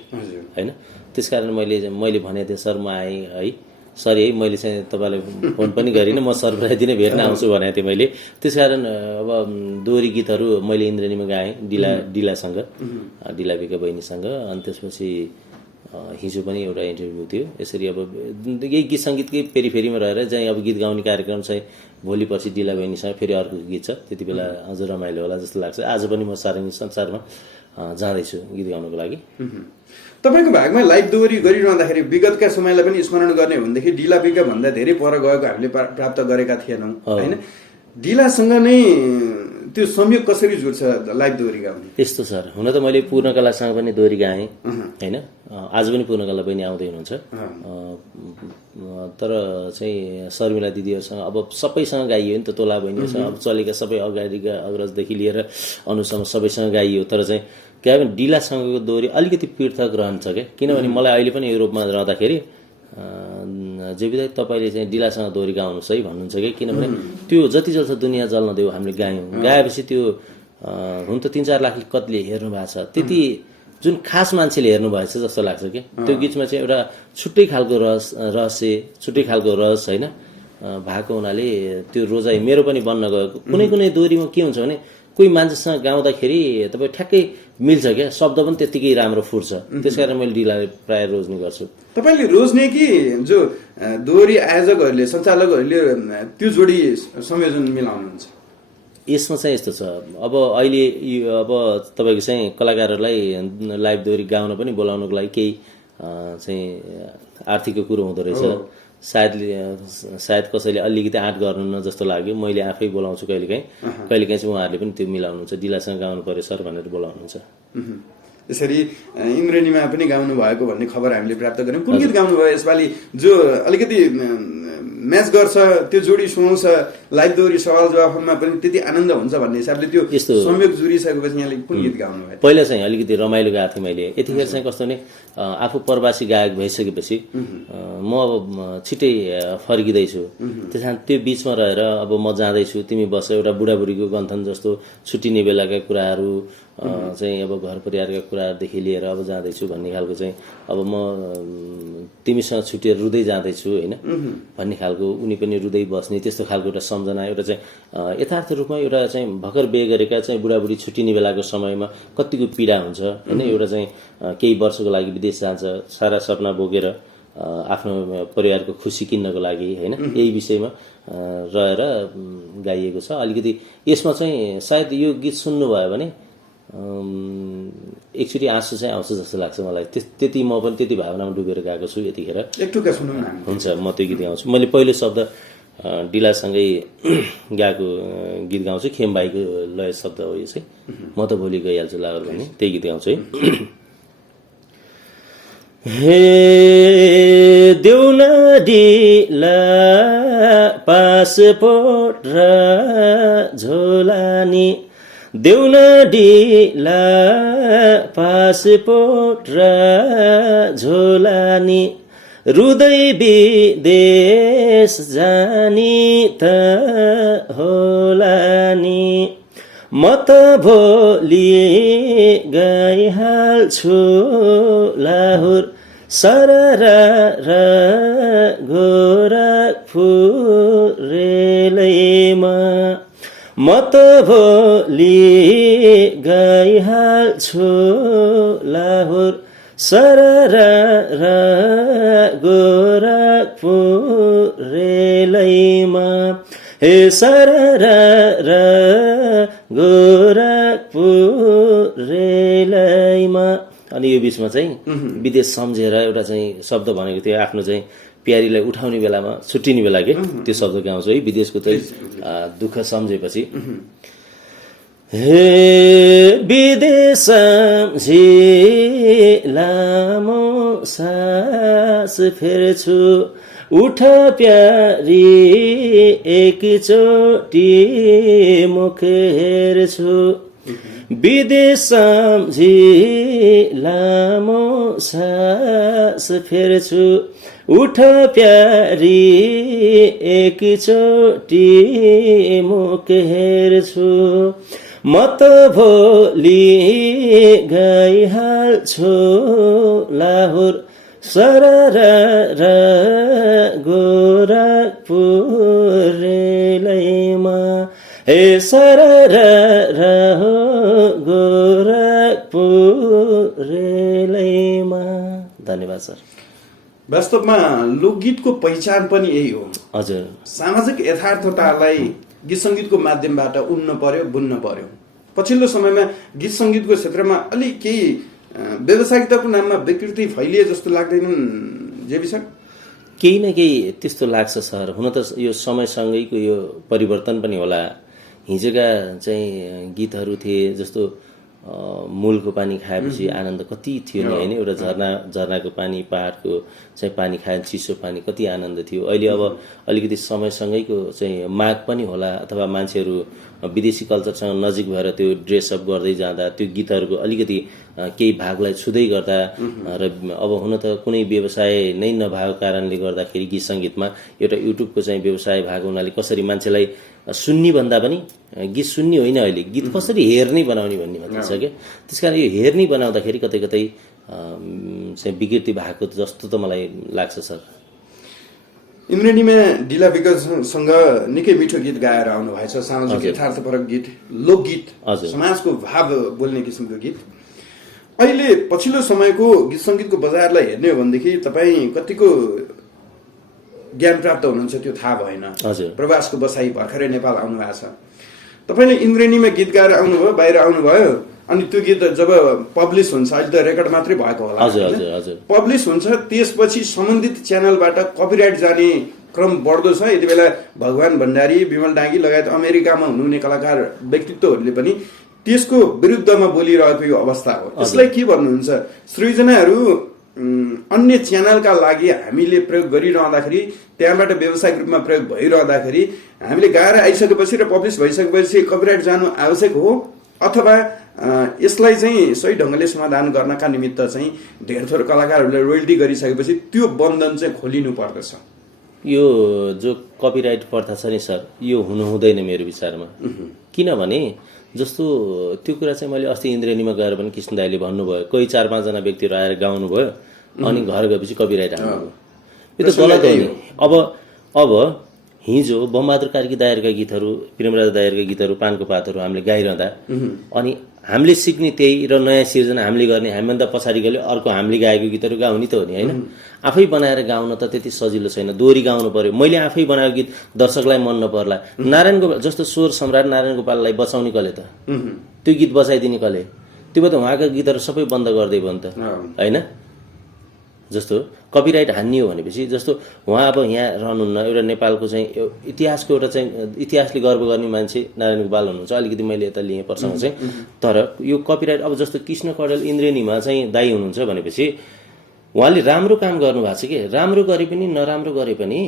होइन। त्यसकारण मैले भनेको थिएँ सर म आएँ है, सरी है मैले चाहिँ तपाईँलाई फोन पनि गरिनँ, म सरप्राइज दिनै भेट्न आउँछु भनेको थिएँ मैले। त्यसकारण अब दोहोरी गीतहरू मैले इन्द्रेणीमा गाएँ डिलासँग, डिलाबीका बहिनीसँग। अनि त्यसपछि हिजो पनि एउटा इन्टरभ्यू थियो। यसरी अब यही गीत सङ्गीतकै फेरिमा रहेर चाहिँ अब गीत गाउने कार्यक्रम चाहिँ भोलि पछि डिला बहिनीसँग फेरि अर्को गीत छ, त्यति बेला अझ रमाइलो होला जस्तो लाग्छ। आज पनि म सारङ्गी संसारमा जाँदैछु गीत गाउनको लागि। तपाईँको भागमा लाइभ दोहोरी गरिरहँदाखेरि विगतका समयलाई पनि स्मरण गर्ने हो भनेदेखि डिलाबीका भन्दा धेरै पर गएको हामीले प्राप्त गरेका थिएनौँ होइन। डिलासँग नै त्यो संयोग कसरी जुट्छ लाइभ दोहोरी गाउने? यस्तो सर, हुन त मैले पूर्णकलासँग पनि दोहोरी गाएँ होइन। आज पनि पूर्णकला बहिनी आउँदै हुनुहुन्छ। तर चाहिँ शर्मिला दिदीहरूसँग अब सबैसँग गाइयो नि त, तोला बहिनीहरूसँग अब चलेका सबै अगाडिका अग्रजदेखि लिएर अनुसम्म सबैसँग गाइयो। तर चाहिँ क्या भने डिलासँगको दोहोरी अलिकति पृथक रहन्छ क्या। किनभने मलाई अहिले पनि युरोपमा रहँदाखेरि जेबिदा तपाईँले चाहिँ डिलासँग दोहोरी गाउनुहोस् है भन्नुहुन्छ कि, किनभने त्यो जति जल्छ दुनियाँ जल्न देऊ हामीले गायौँ। गाएपछि त्यो हुन त 3-4 लाख कतिले हेर्नु भएको छ, त्यति जुन खास मान्छेले हेर्नु भएछ जस्तो लाग्छ कि त्यो गीतमा चाहिँ एउटा छुट्टै खालको रहस्य छुट्टै खालको रस होइन भएको हुनाले त्यो रोजाइ मेरो पनि बन्न गएको। कुनै कुनै दोहोरीमा के हुन्छ भने कोही मान्छेसँग गाउँदाखेरि तपाईँ ठ्याक्कै मिल्छ क्या, शब्द पनि त्यत्तिकै राम्रो फुट्छ, त्यसकारण मैले डिलालाई प्रायः रोज्ने गर्छु। तपाईँले रोज्ने कि जो दोहोरी आयोजकहरूले सञ्चालकहरूले त्यो जोडी संयोजन मिलाउनुहुन्छ? यसमा चाहिँ यस्तो छ, अब अहिले अब तपाईँको चाहिँ कलाकारहरूलाई लाइभ दोहोरी गाउन पनि बोलाउनुको लागि केही चाहिँ आर्थिकको कुरो हुँदो रहेछ। सायद कसैले अलिकति आँट गर्नु जस्तो लाग्यो। मैले आफै बोलाउँछु कहिलेकाहीँ चाहिँ उहाँहरूले पनि त्यो मिलाउनुहुन्छ, डिलासँग गाउनु पर्यो सर भनेर बोलाउनुहुन्छ। यसरी इन्द्रेणीमा पनि गाउनु भएको भन्ने खबर हामीले प्राप्त गर्यौँ। कुन गीत गाउनु भयो यसपालि जो अलिकति म्याच गर्छ, त्यो जोडी सुहाउँछ, लाइभ दोहोरी सवाल जवाफमा पनि त्यति आनन्द हुन्छ भन्ने हिसाबले त्यो संयोग जुरिसकेपछि यहाँले कुन गीत गाउनु भयो? पहिला चाहिँ अलिकति रमाइलो गाएको थिएँ मैले। यतिखेर चाहिँ कस्तो भने आफू प्रवासी गायक भइसकेपछि म अब छिट्टै फर्किँदैछु, त्यस कारण त्यो बिचमा रहेर अब म जाँदैछु, तिमी बस, एउटा बुढाबुढीको गन्थन जस्तो छुट्टिने बेलाका कुराहरू चाहिँ अब घर परिवारका कुराहरूदेखि लिएर अब जाँदैछु भन्ने खालको चाहिँ अब म तिमीसँग छुट्टिएर रुँदै जाँदैछु होइन भन्ने खालको, उनी पनि रुँदै बस्ने त्यस्तो खालको एउटा सम्झना, एउटा चाहिँ यथार्थ रूपमा एउटा चाहिँ भर्खर बिहे गरेका चाहिँ बुढाबुढी छुट्टिने बेलाको समयमा कतिको पीडा हुन्छ होइन। एउटा चाहिँ केही वर्षको लागि विदेश जान्छ, सारा सपना बोकेर आफ्नो परिवारको खुसी किन्नको लागि होइन, यही विषयमा रहेर गाइएको छ। अलिकति यसमा चाहिँ सायद यो गीत सुन्नुभयो भने एकचोटि आँसु चाहिँ आउँछ जस्तो लाग्छ मलाई। त्यति म पनि त्यति भावनामा डुबेर गएको छु यतिखेर। एक टुक्का सुनौँ न। हुन्छ, म त्यो गीत गाउँछु। मैले पहिलो शब्द डिलासँगै गाएको गीत गाउँछु, खेमबाईको लय शब्द हो यो चाहिँ। म त भोलि गइहाल्छु लाहोर भन्ने त्यही गीत गाउँछु है। हे देऊ न डिला पासपोर्ट र झोलानी, देऊ न डिला पासपोर्ट र झोलानी, रुँदै विदेश जानी त होला नि, म त भोलि गइहाल्छु लाहोर सरर गोरखपुर रेलैमा, म त भोलि गइहाल्छु लाहोर सरर गोरखपुर रेलैमा, हे सरर गोरखपुर रेलैमा। अनि यो बिचमा चाहिँ विदेश सम्झेर एउटा चाहिँ शब्द भनेको थियो, आफ्नो चाहिँ प्यारीलाई उठाउने बेलामा छुट्टिने बेला के त्यो शब्द गाउँछु है, विदेशको चाहिँ दुःख सम्झेपछि। हे विदेश सम्झी लामो सास फेर्छु, उठ प्यारी एकचोटि मुख हेर्छु, विदेश सम्झी लामो सास फेर्छु, उठ प्यारी एकचोटि मुख हेर्छु, म त भोलि गइहाल्छु लाहोर सरर गोरखपुर रेलैमा, हे सरर गोरखपुर रेलैमा। धन्यवाद सर। वास्तवमा लोकगीतको पहिचान पनि यही हो। हजुर, सामाजिक यथार्थतालाई गीत सङ्गीतको माध्यमबाट उड्न पर्यो, बुझ्न पर्यो। पछिल्लो समयमा गीत सङ्गीतको क्षेत्रमा अलिक केही व्यावसायिकताको नाममा विकृति फैलिए जस्तो लाग्दैनन् जेबी सर? केही न केही त्यस्तो लाग्छ सर। हुन त यो समयसँगैको यो परिवर्तन पनि होला। हिजोका चाहिँ गीतहरू थिए जस्तो मूलको पानी खाएपछि आनन्द कति थियो नि होइन, एउटा झरनाको पानी, पहाडको चाहिँ पानी खाए चिसो पानी, कति आनन्द थियो। अहिले अब अलिकति समयसँगैको चाहिँ माग पनि होला, अथवा मान्छेहरू विदेशी कल्चरसँग नजिक भएर त्यो ड्रेसअप गर्दै जाँदा त्यो गीतहरूको अलिकति केही भागलाई छुँदै गर्दा र अब हुन त कुनै व्यवसाय नै नभएको कारणले गर्दाखेरि गीत सङ्गीतमा एउटा युट्युबको चाहिँ व्यवसाय भएको हुनाले कसरी मान्छेलाई सुन्ने भन्दा पनि गीत सुन्ने होइन, अहिले गीत कसरी हेर्ने बनाउने भन्ने मात्रै छ क्या। त्यस कारण यो हेर्ने बनाउँदाखेरि कतै कतै चाहिँ विकृति भएको जस्तो त मलाई लाग्छ सर। इन्द्रेणीमा डिला विगतसँग निकै मिठो गीत गाएर आउनु भएछ, सामाजिक यथार्थपरक गीत, लोकगीत, समाजको भाव बोल्ने किसिमको गीत। अहिले पछिल्लो समयको गीत सङ्गीतको बजारलाई हेर्ने हो भनेदेखि तपाईँ कतिको ज्ञान प्राप्त हुनुहुन्छ त्यो थाहा भएन। प्रवासको बसाई भर्खरै नेपाल आउनु भएको छ, तपाईँले इन्द्रेणीमा गीत गाएर आउनुभयो, बाहिर आउनुभयो, अनि त्यो गीत जब पब्लिस हुन्छ, अहिले त रेकर्ड मात्रै भएको होला, पब्लिस हुन्छ, त्यसपछि सम्बन्धित च्यानलबाट कपिराइट जाने क्रम बढ्दो छ। यति बेला भगवान भण्डारी, विमल डाँगी लगायत अमेरिकामा हुनुहुने कलाकार व्यक्तित्वहरूले पनि त्यसको विरुद्धमा बोलिरहेको यो अवस्था हो। यसलाई के भन्नुहुन्छ? सृजनाहरू अन्य च्यानलका लागि हामीले प्रयोग गरिरहँदाखेरि, त्यहाँबाट व्यावसायिक रूपमा प्रयोग भइरहँदाखेरि हामीले गाएर आइसकेपछि र पब्लिस भइसकेपछि कपिराइट जानु आवश्यक हो, अथवा यसलाई चाहिँ सही ढङ्गले समाधान गर्नका निमित्त चाहिँ धेर थोर कलाकारहरूले रोयल्टी गरिसकेपछि त्यो बन्धन चाहिँ खोलिनु पर्दछ? यो जो कपिराइट प्रथा छ नि सर, यो हुनु हुँदैन मेरो विचारमा। किनभने जस्तो त्यो कुरा चाहिँ मैले अस्ति इन्द्रेणीमा गएर पनि कृष्ण दाइले भन्नुभयो, कोही 4-5 जना व्यक्तिहरू आएर गाउनु भयो अनि घर गएपछि कपिराइट हाल्नुभयो। यो त गलत हो नि। अब हिजो बमबहादुर कार्की दायरका गीतहरू, प्रेमराज दायरका गीतहरू, पानको पातहरू हामीले गाइरहँदा अनि हामीले सिक्ने त्यही र नयाँ सिर्जना हामीले गर्ने, हामीभन्दा पछाडि गयो अर्को हामीले गाएको गीतहरू गाउने त हो नि, होइन? आफै बनाएर गाउन त त्यति सजिलो छैन, दोहोरी गाउनु पर्यो। मैले आफै बनाएको गीत दर्शकलाई मन नपर्ला, नारायण गोपाल जस्तो स्वर सम्राट नारायण गोपाललाई बचाउने कसले त? त्यो गीत बचाइदिने कसले? त्यो भए त उहाँका गीतहरू सबै बन्द गरिदिए भयो नि त, होइन? जस्तो कपिराइट हान्ने हो भनेपछि, जस्तो उहाँ अब यहाँ रहनुहुन्न, एउटा नेपालको चाहिँ इतिहासको एउटा चाहिँ इतिहासले गर्व गर्ने मान्छे नारायण गोपाल हुनुहुन्छ, अलिकति मैले यता लिएँ प्रसङ्ग चाहिँ। तर यो कपिराइट अब जस्तो कृष्ण कडेल इन्द्रेणीमा चाहिँ दाई हुनुहुन्छ भनेपछि उहाँले राम्रो काम गर्नुभएको छ कि, राम्रो गरे पनि नराम्रो गरे पनि,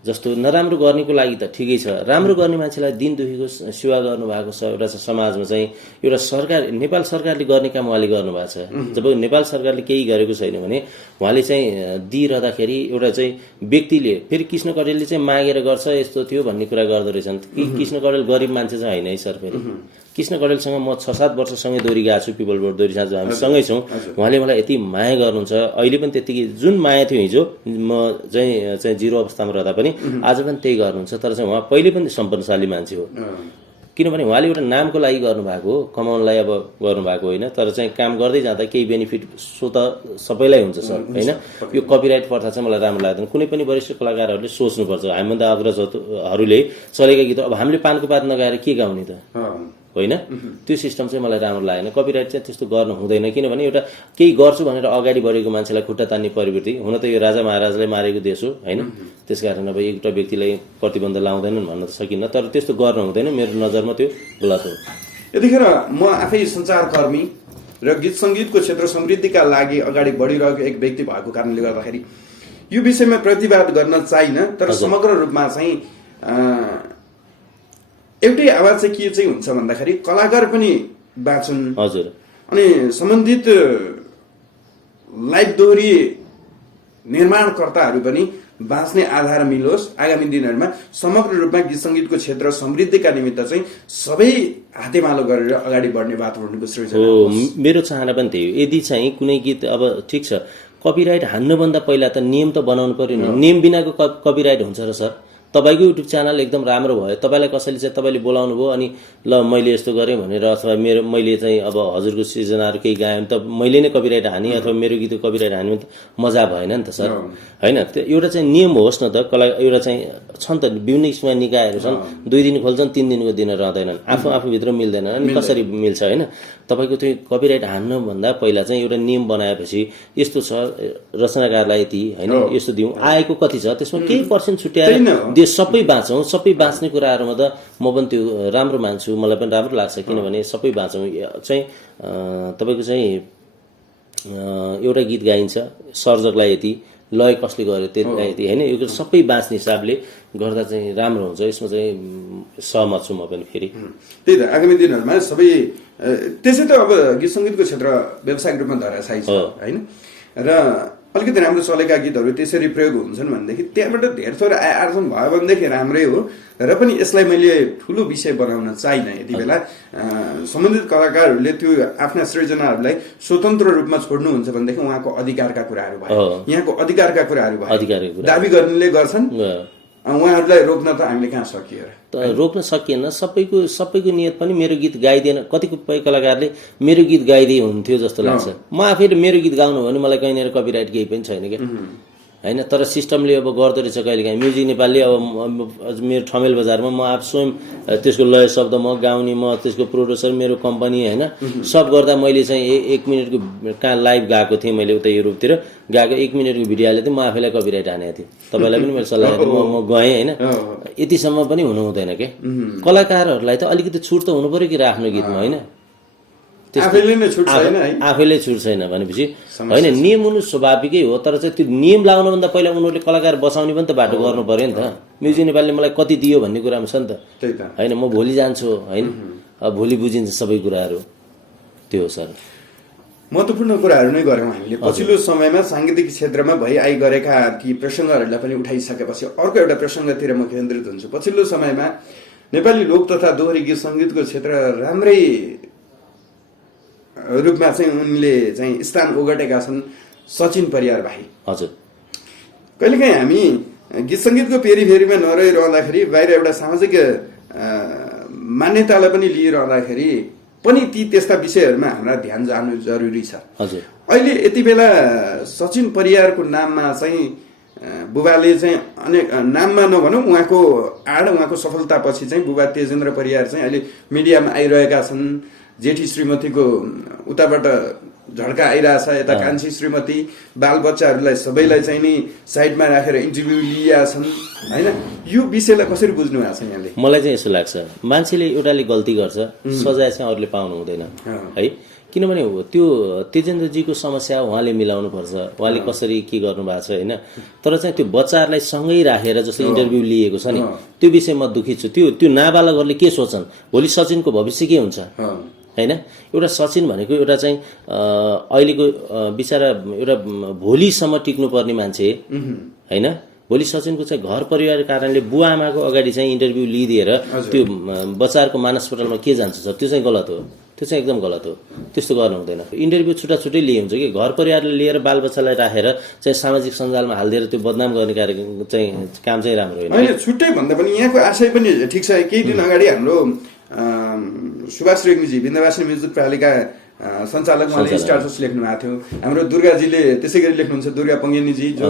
जस्तो नराम्रो गर्नेको लागि त ठिकै छ, राम्रो गर्ने मान्छेलाई दिन दुखीको सेवा गर्नुभएको छ। एउटा समाजमा चाहिँ एउटा सरकार, नेपाल सरकारले गर्ने काम उहाँले गर्नुभएको छ। जब नेपाल सरकारले केही गरेको छैन भने उहाँले चाहिँ दिइरहँदाखेरि एउटा चाहिँ व्यक्तिले, फेरि कृष्ण कडेलले चाहिँ मागेर गर्छ यस्तो थियो भन्ने कुरा गर्दो रहेछन्। कृष्ण कडेल गरिब मान्छे चाहिँ होइन है सर। फेरि कृष्ण कडेलसँग म 6-7 वर्षसँगै दोहोरी गएको छु, पिपल बोर्ड दोहोरी साँझ हामी सँगै छौँ। उहाँले मलाई यति माया गर्नुहुन्छ, अहिले पनि त्यतिकै जुन माया थियो हिजो म चाहिँ जिरो अवस्थामा रहँदा पनि आज पनि त्यही गर्नुहुन्छ। तर चाहिँ उहाँ पहिले पनि सम्पन्नशाली मान्छे हो, किनभने उहाँले एउटा नामको लागि गर्नुभएको हो, कमाउनलाई अब गर्नुभएको होइन। तर चाहिँ काम गर्दै जाँदा केही बेनिफिट सो त सबैलाई हुन्छ सर, होइन? यो कपिराइट प्रथा चाहिँ मलाई राम्रो लाग्दैन। कुनै पनि वरिष्ठ कलाकारहरूले सोच्नुपर्छ, हामीभन्दा अग्रजहरूले चलेका गीत अब हामीले पानको पात नगाएर के गाउने त, होइन? त्यो सिस्टम चाहिँ मलाई राम्रो लागेन। कपिराइट चाहिँ त्यस्तो गर्नु हुँदैन, किनभने एउटा केही गर्छु भनेर अगाडि बढेको मान्छेलाई खुट्टा तान्ने प्रवृत्ति, हुन त यो राजा महाराजलाई मारेको देश हो, होइन? त्यसकारण अब एउटा व्यक्तिलाई प्रतिबन्ध लाउँदैनन् भन्न त सकिन्न, तर त्यस्तो गर्नु हुँदैन। मेरो नजरमा त्यो गलत हो। यतिखेर म आफै सञ्चारकर्मी र गीत सङ्गीतको क्षेत्र समृद्धिका लागि अगाडि बढिरहेको एक व्यक्ति भएको कारणले गर्दाखेरि यो विषयमा प्रतिवाद गर्न चाहिन्न, तर समग्र रूपमा चाहिँ एउटै आवाज चाहिँ के चाहिँ हुन्छ भन्दाखेरि कलाकार पनि बाँचुन्, हजुर, अनि सम्बन्धित लाइभ दोहोरी निर्माणकर्ताहरू पनि बाँच्ने आधार मिलोस्। आगामी दिनहरूमा समग्र रूपमा गीत सङ्गीतको क्षेत्र समृद्धिका निमित्त चाहिँ सबै हातेमालो गरेर अगाडि बढ्ने वातावरणको सृजना हो। मेरो चाहना पनि त्यही हो। यदि चाहिँ कुनै गीत अब ठिक छ, कपिराइट हान्नुभन्दा पहिला त नियम त बनाउनु पर्यो नि। नियम बिनाको कपिराइट हुन्छ र सर? तपाईँको युट्युब च्यानल एकदम राम्रो भयो, तपाईँलाई कसैले चाहिँ तपाईँले बोलाउनु भयो अनि ल मैले यस्तो गरेँ भनेर, अथवा मैले चाहिँ अब हजुरको सिर्जनाहरू केही गाएँ त मैले नै कपिराइट हानेँ अथवा मेरो गीतको कपिराइट हान्यो भने त मजा भएन नि त सर, होइन? त्यो एउटा चाहिँ नियम होस् न त। एउटा चाहिँ छन् त विभिन्न किसिमका निकायहरू छन्, 2 दिन खोल्छन् 3 दिनको दिन रहँदैनन्, आफूभित्र मिल्दैन। अनि कसरी मिल्छ, होइन? तपाईँको त्यो कपिराइट हान्नुभन्दा पहिला चाहिँ एउटा नियम बनाएपछि यस्तो छ, रचनाकारलाई यति, होइन, यस्तो दिउँ, आएको कति छ त्यसमा केही पर्सेन्ट छुट्याएर देश सबै बाँचौँ। सबै बाँच्ने कुराहरूमा त म पनि त्यो राम्रो मान्छु, मलाई पनि राम्रो लाग्छ, किनभने सबै बाँचौँ। चाहिँ तपाईँको चाहिँ एउटा गीत गाइन्छ, सर्जकलाई यति, लय कसले गर्यो त्यति होइन, यो सबै बाँच्ने हिसाबले गर्दा चाहिँ राम्रो हुन्छ। यसमा चाहिँ सहमत छु म पनि फेरि। त्यही त आगामी दिनहरूमा सबै त्यसै त अब गीत सङ्गीतको क्षेत्र व्यावसायिक रूपमा धराशायी छ होइन, र अलिकति राम्रो चलेका गीतहरू त्यसरी प्रयोग हुन्छन् भनेदेखि त्यहाँबाट धेर थोर आय आर्जन भयो भनेदेखि राम्रै हो। र पनि यसलाई मैले ठुलो विषय बनाउन चाहिनँ। यति बेला सम्बन्धित कलाकारहरूले त्यो आफ्ना सृजनाहरूलाई स्वतन्त्र रूपमा छोड्नुहुन्छ भनेदेखि उहाँको अधिकारका कुराहरू भयो, यहाँको अधिकारका कुराहरू भयो। दाबी गर्नेले गर्छन्, उहाँहरूलाई रोक्न त हामीले कहाँ सकियो र? रोक्न सकिएन। सबैको नियत पनि मेरो गीत गाइदिएन। कतिपय कलाकारले मेरो गीत गाइदिए हुन्थ्यो जस्तो लाग्छ। म आफै मेरो गीत गाउनु हो भने मलाई कहीँनिर कपिराइट केही पनि छैन क्या होइन। तर सिस्टमले अब गर्दो रहेछ कहिलेकाहीँ। म्युजिक नेपालले अब मेरो ठमेल बजारमा म आफ स्वयं त्यसको लय शब्द म गाउने, म त्यसको प्रोड्युसर, मेरो कम्पनी होइन, सब गर्दा मैले चाहिँ 1 मिनटको कहाँ लाइभ गएको थिएँ मैले उता युरोपतिर गएको 1 मिनटको भिडियो हालेको थिएँ। म आफैलाई कपिराइट हानेको थिएँ। तपाईँलाई पनि मैले सल्लाह दिएँ, म गएँ होइन। यतिसम्म पनि हुनु हुँदैन के। कलाकारहरूलाई त अलिकति छुट त हुनु पऱ्यो कि आफ्नो गीतमा होइन। आफैले छुट छैन भनेपछि होइन, नियम हुनु स्वाभाविकै हो। तर चाहिँ त्यो नियम लगाउनुभन्दा पहिला उनीहरूले कलाकार बचाउने पनि त बाटो गर्नु पर्यो नि त। म्युजिक नेपालले मलाई कति दियो भन्ने कुरामा छ नि त होइन। म भोलि जान्छु होइन, अब भोलि बुझिन्छ सबै कुराहरू। त्यो हो सर, महत्त्वपूर्ण कुराहरू नै गऱ्यौँ हामीले। पछिल्लो समयमा साङ्गीतिक क्षेत्रमा भइआइगरेका ती प्रसङ्गहरूलाई पनि उठाइसकेपछि अर्को एउटा प्रसङ्गतिर म केन्द्रित हुन्छु। पछिल्लो समयमा नेपाली लोक तथा दोहोरी गीत सङ्गीतको क्षेत्र राम्रै रूपमा चाहिँ उनले चाहिँ स्थान ओगटेका छन् सचिन परियार भाइ। हजुर, कहिलेकाहीँ हामी गीत सङ्गीतको पेरिफेरीमा नरहिरहँदाखेरि बाहिर एउटा सामाजिक मान्यतालाई पनि लिइरहँदाखेरि पनि ती त्यस्ता विषयहरूमा हाम्रा ध्यान जानु जरुरी छ। हजुर, अहिले यति बेला सचिन परियारको नाममा चाहिँ बुबाले चाहिँ अनेक नाममा नभनौँ, उहाँको उहाँको सफलतापछि चाहिँ बुबा तेजेन्द्र परियार चाहिँ अहिले मिडियामा आइरहेका छन्। जेठी श्रीमतीको उताबाट झड्का आइरहेछ, यता कान्छी श्रीमती, बालबच्चाहरूलाई सबैलाई चाहिँ नि साइडमा राखेर इन्टरभ्यू लिएका छन् होइन। यो विषयलाई कसरी बुझ्नु भएको छ यहाँले? मलाई चाहिँ यसो लाग्छ, मान्छेले एउटाले गल्ती गर्छ, सजाय चाहिँ अरूले पाउनु हुँदैन है। किनभने त्यो तेजेन्द्रजीको समस्या उहाँले मिलाउनु पर्छ, उहाँले कसरी के गर्नु भएको छ होइन। तर चाहिँ त्यो बच्चाहरूलाई सँगै राखेर जस्तो इन्टरभ्यू लिएको छ नि, त्यो विषय म दुखी छु। त्यो नाबालकहरूले के सोच्छन्, भोलि सचिनको भविष्य के हुन्छ होइन। एउटा सचिन भनेको एउटा चाहिँ अहिलेको बिचरा एउटा भोलिसम्म टिक्नुपर्ने मान्छे होइन। भोलि सचिनको चाहिँ घर परिवारको कारणले बुवा आमाको अगाडि चाहिँ इन्टरभ्यू लिइदिएर त्यो बच्चाहरूको मानसपटलमा के जान्छ सर, त्यो चाहिँ गलत हो। त्यो चाहिँ एकदम गलत हो, त्यस्तो गर्नु हुँदैन। इन्टरभ्यू छुट्टा छुट्टै लिए हुन्छ कि घर परिवारले लिएर बालबच्चालाई राखेर चाहिँ सामाजिक सञ्जालमा हालिदिएर त्यो बदनाम गर्ने कार्य चाहिँ काम चाहिँ राम्रो होइन। छुट्टै भन्दा पनि यहाँको आशय पनि ठिक छ। केही दिन अगाडि हाम्रो सुभाष रेग्मीजी विन्ध्यवासिनी म्युजिक प्रणालीका सञ्चालक उहाँले स्टाटस लेख्नु भएको थियो। हाम्रो दुर्गाजीले त्यसै गरी लेख्नुहुन्छ, दुर्गा पङ्गेनीजी जो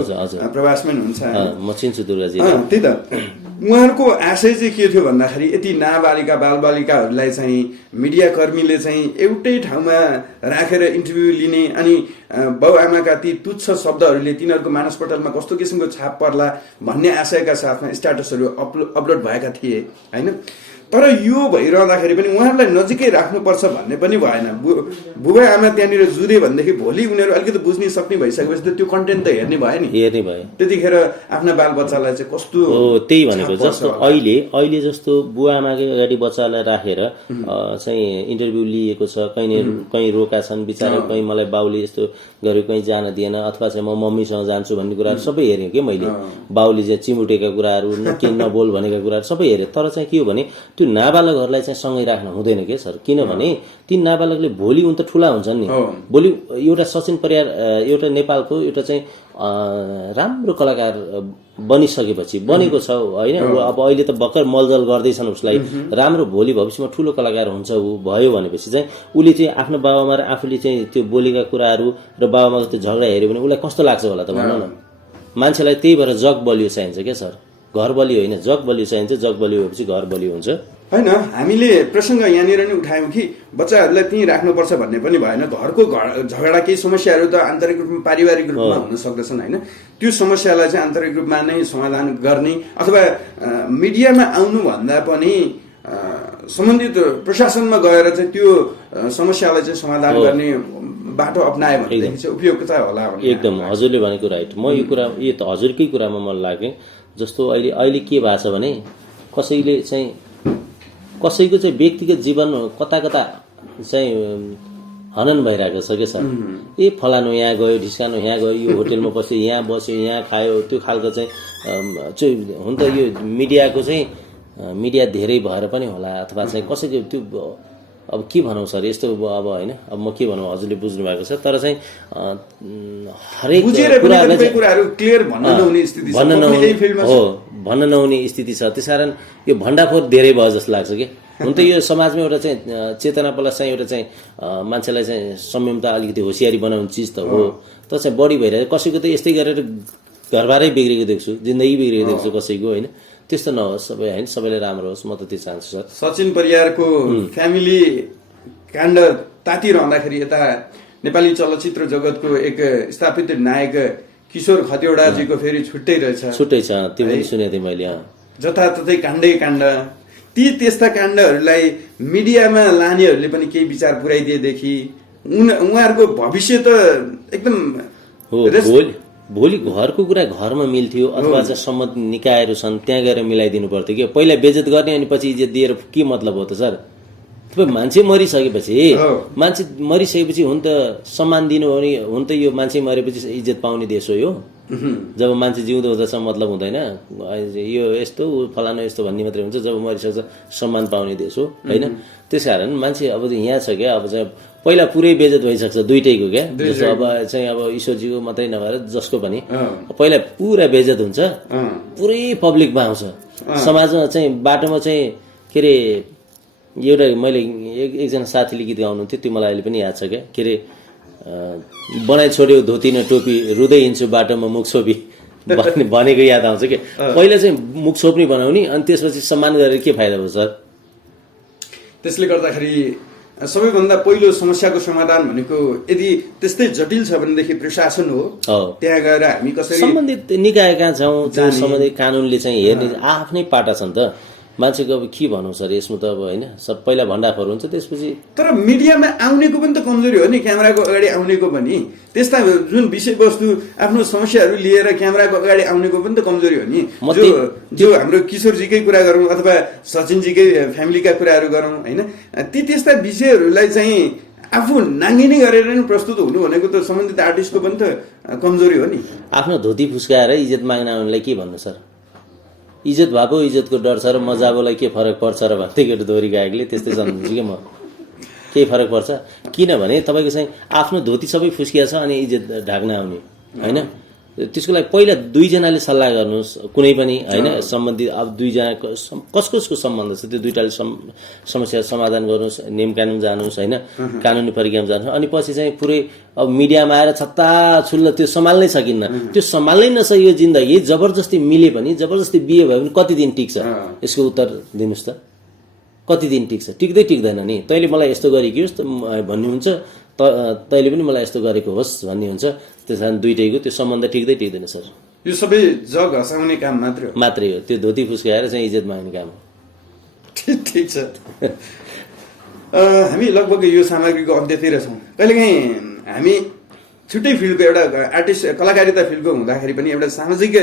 प्रवासमै हुनुहुन्छ, म चिन्छु दुर्गाजी। त्यही त उहाँहरूको आशय चाहिँ के थियो भन्दाखेरि यति नाबालिका बालबालिकाहरूलाई चाहिँ मिडियाकर्मीले चाहिँ एउटै ठाउँमा राखेर इन्टरभ्यू लिने अनि बाउ आमाका ती तुच्छ शब्दहरूले तिनीहरूको मानसपटलमा कस्तो किसिमको छाप पर्ला भन्ने आशयका साथमा स्ट्याटसहरू अपलोड भएका थिए होइन। तर यो भइरहँदाखेरि पनि उहाँहरूलाई नजिकै राख्नुपर्छ भन्ने पनि भएन। बुबा आमा त्यहाँनिर जुधे भनेदेखि भोलि उनीहरू अलिकति बुझ्ने सक्ने भइसकेपछि त त्यो कन्टेन्ट त हेर्ने भयो नि, हेर्ने भयो। त्यतिखेर आफ्ना बालबच्चालाई चाहिँ कस्तो त्यही भनेको जस्तो अहिले जस्तो बुवा आमाकै अगाडि बच्चालाई राखेर चाहिँ इन्टरभ्यू लिएको छ, कहीँ रोका छन् बिचरा, कहीँ मलाई बाउले यस्तो गर्यो, कहीँ जान दिएन, अथवा चाहिँ म मम्मीसँग जान्छु भन्ने कुराहरू सबै हेरेँ कि मैले। बाउले चाहिँ चिमुटेका कुराहरू, के नबोल भनेका कुराहरू सबै हेरेँ। तर चाहिँ के हो भने त्यो नाबालकहरूलाई चाहिँ सँगै राख्न हुँदैन के सर। किनभने ती नाबालकले भोलि उन त ठुला हुन्छन् नि। भोलि एउटा सचिन परियार एउटा नेपालको एउटा चाहिँ राम्रो कलाकार बनिसकेपछि बनेको छ होइन। अब अहिले त भर्खर मलजल गर्दैछन् उसलाई, राम्रो भोलि भविष्यमा ठुलो कलाकार हुन्छ ऊ भयो भनेपछि चाहिँ उसले चाहिँ आफ्नो बाबामा र आफूले चाहिँ त्यो बोलेका कुराहरू र बाबामाको त्यो झगडा हेऱ्यो भने उसलाई कस्तो लाग्छ होला त भन्नु न। मान्छेलाई त्यही भएर जग बलियो चाहिन्छ क्या सर, घर बलियो होइन, जग बलियो चाहिन्छ। जग बलियो भएपछि घर बलियो हुन्छ होइन। हामीले प्रसङ्ग यहाँनिर नै उठायौँ कि बच्चाहरूलाई त्यहीँ राख्नुपर्छ भन्ने पनि भएन। घरको झगडा केही समस्याहरू त आन्तरिक रूपमा पारिवारिक रूपमा हुन सक्दछन् होइन। त्यो समस्यालाई चाहिँ आन्तरिक रूपमा नै समाधान गर्ने अथवा मिडियामा आउनुभन्दा पनि सम्बन्धित प्रशासनमा गएर चाहिँ त्यो समस्यालाई चाहिँ समाधान गर्ने बाटो अप्नायो भनेदेखि चाहिँ उपयुक्त होला भन्ने एकदम हजुरले भनेको राइट। म यो कुरा यो त हजुरकै कुरामा मलाई लाग्यो। जस्तो अहिले के भएको छ भने कसैले चाहिँ कसैको चाहिँ व्यक्तिगत जीवन कता कता चाहिँ हनन भइरहेको छ के सर। ए फलानु यहाँ गयो, ढिस्कानु यहाँ गयो, यो होटेलमा बस्यो, यहाँ बस्यो, यहाँ खायो, त्यो खालको चाहिँ हुन त यो मिडियाको चाहिँ मिडिया धेरै भएर पनि होला, अथवा चाहिँ कसैको त्यो अब के भनौँ सर, यस्तो अब होइन, अब म के भनौँ हजुरले बुझ्नु भएको छ। तर चाहिँ हरेक कुराहरू क्लियर भन्न नहुने स्थिति हो, भन्न नहुने स्थिति छ। त्यसकारण यो भण्डाफोर धेरै भयो जस्तो लाग्छ कि। हुन त यो समाजमा एउटा चाहिँ चेतना प्लस चाहिँ एउटा चाहिँ मान्छेलाई चाहिँ संयमता अलिकति होसियारी बनाउने चिज त हो, तर चाहिँ बढी भइरहेको। कसैको त यस्तै गरेर घरबारै बिग्रेको देख्छु, जिन्दगी बिग्रेको देख्छु कसैको, होइन। त्यस्तो नहोस्, सबै होइन, सबैले राम्रो होस्, म त त्यो चाहन्छु सर। सचिन परियारको फ्यामिली काण्ड तातिरहँदाखेरि यता नेपाली चलचित्र जगतको एक स्थापित नायक किशोर खतिवडाजीको फेरि छुट्टै रहेछ। छुट्टै छ, त्यो पनि सुनेको थिएँ मैले। जताततै काण्डै काण्ड, ती त्यस्ता काण्डहरूलाई मिडियामा लानेहरूले पनि केही विचार पुर्याइदिएदेखि उहाँहरूको भविष्य त एकदम भोलि घरको कुरा घरमा मिल्थ्यो, अथवा चाहिँ सम्बन्धित निकायहरू छन् त्यहाँ गएर मिलाइदिनु पर्थ्यो कि। पहिला बेइज्जत गर्ने अनि पछि इज्जत दिएर के मतलब हो त सर। तपाईँ मान्छे मरिसकेपछि हुन त सम्मान दिनु हो नि। हुन त यो मान्छे मरेपछि इज्जत पाउने देश हो यो। जब मान्छे जिउँदो हुँदासम्म मतलब हुँदैन, यो यस्तो फलानु यस्तो भन्ने मात्रै हुन्छ। जब मरिसक्छ सम्मान पाउने देश हो, होइन। त्यसकारण मान्छे अब यहाँ छ क्या, अब चाहिँ पहिला पुरै बेइज्जत भइसक्छ दुइटैको क्या। जस्तो अब चाहिँ अब ईश्वरजीको मात्रै नभएर जसको पनि पहिला पुरा बेइज्जत हुन्छ, पुरै पब्लिकमा आउँछ। समाजमा चाहिँ बाटोमा चाहिँ के अरे एउटा मैले एकजना साथीले गीत गाउनुहुन्थ्यो, त्यो मलाई अहिले पनि याद छ क्या। के अरे बनाइ छोड्यो धोती न टोपी, रुँदै हिँड्छु बाटोमा मुख छोपी भनेको याद आउँछ कि। पहिला चाहिँ मुख छोप्ने बनाउने, अनि त्यसपछि सम्मान गरेर के फाइदा भयो सर। त्यसले गर्दाखेरि सबैभन्दा पहिलो समस्याको समाधान भनेको यदि त्यस्तै जटिल छ भनेदेखि प्रशासन हो। त्यहाँ गएर हामी कसरी सम्बन्धित निकाय कहाँ छौँ, सम्बन्धित कानुनले चाहिँ हेर्ने आफ्नै पाटा छ नि त। मान्छेको अब के भनौँ सर यसमा त अब होइन, सब पहिला भण्डाफोर हुन्छ त्यसपछि। तर मिडियामा आउनेको पनि त कमजोरी हो नि, क्यामेराको अगाडि आउनेको पनि। त्यस्ता जुन विषयवस्तु आफ्नो समस्याहरू लिएर क्यामेराको अगाडि आउनेको पनि त कमजोरी हो नि। जो हाम्रो किशोरजीकै कुरा गरौँ अथवा सचिनजीकै फ्यामिलीका कुराहरू गरौँ, होइन। ती त्यस्ता विषयहरूलाई चाहिँ आफू नाङ्गिने गरेर नै प्रस्तुत हुनु भनेको त सम्बन्धित आर्टिस्टको पनि त कमजोरी हो नि। आफ्नो धोती फुस्काएर इज्जत माग्न आउनेलाई के भन्नु सर। इज्जत भएको इज्जतको डर छ र मजाकोलाई के फरक पर्छ र भन्दै केटो दोहोरी गायकले त्यस्तै सम्झन्छु कि म। केही फरक पर्छ किनभने तपाईँको चाहिँ आफ्नो धोती सबै फुस्किया छ अनि इज्जत ढाक्न आउने, होइन। त्यसको लागि पहिला दुईजनाले सल्लाह गर्नुहोस्, कुनै पनि होइन सम्बन्धित। अब दुईजनाको कसको सम्बन्ध छ त्यो दुईटाले समस्या समाधान गर्नुहोस्, नियम कानुन जानुहोस्, होइन। कानुनी प्रक्रियामा जानुहोस्, अनि पछि चाहिँ पुरै अब मिडियामा आएर छत्ता छुल्ल त्यो सम्हाल्नै सकिन्न। त्यो सम्हाल्नै नसक्यो यो जिन्दगी। जबरजस्ती मिले पनि, जबरजस्ती बिहे भयो भने कति दिन टिक्छ, यसको उत्तर दिनुहोस् त। कति दिन टिक्छ? टिक्दै टिक्दैन नि। तैँले मलाई यस्तो गरेकी होस् भन्ने हुन्छ, तैँले पनि मलाई यस्तो गरेको होस् भन्ने हुन्छ। त्यस कारण दुइटैको त्यो सम्बन्ध टिक्दै टिक्दैन सर। यो सबै जग हँसाउने काम मात्रै हो। त्यो धोती फुस्काएर चाहिँ इज्जत माग्ने काम हो। ठिक छ। हामी लगभग यो सामग्रीको अन्त्यतिर छौँ। कहिलेकाहीँ हामी छुट्टै फिल्डको एउटा आर्टिस्ट कलाकारिता फिल्डको हुँदाखेरि पनि एउटा सामाजिक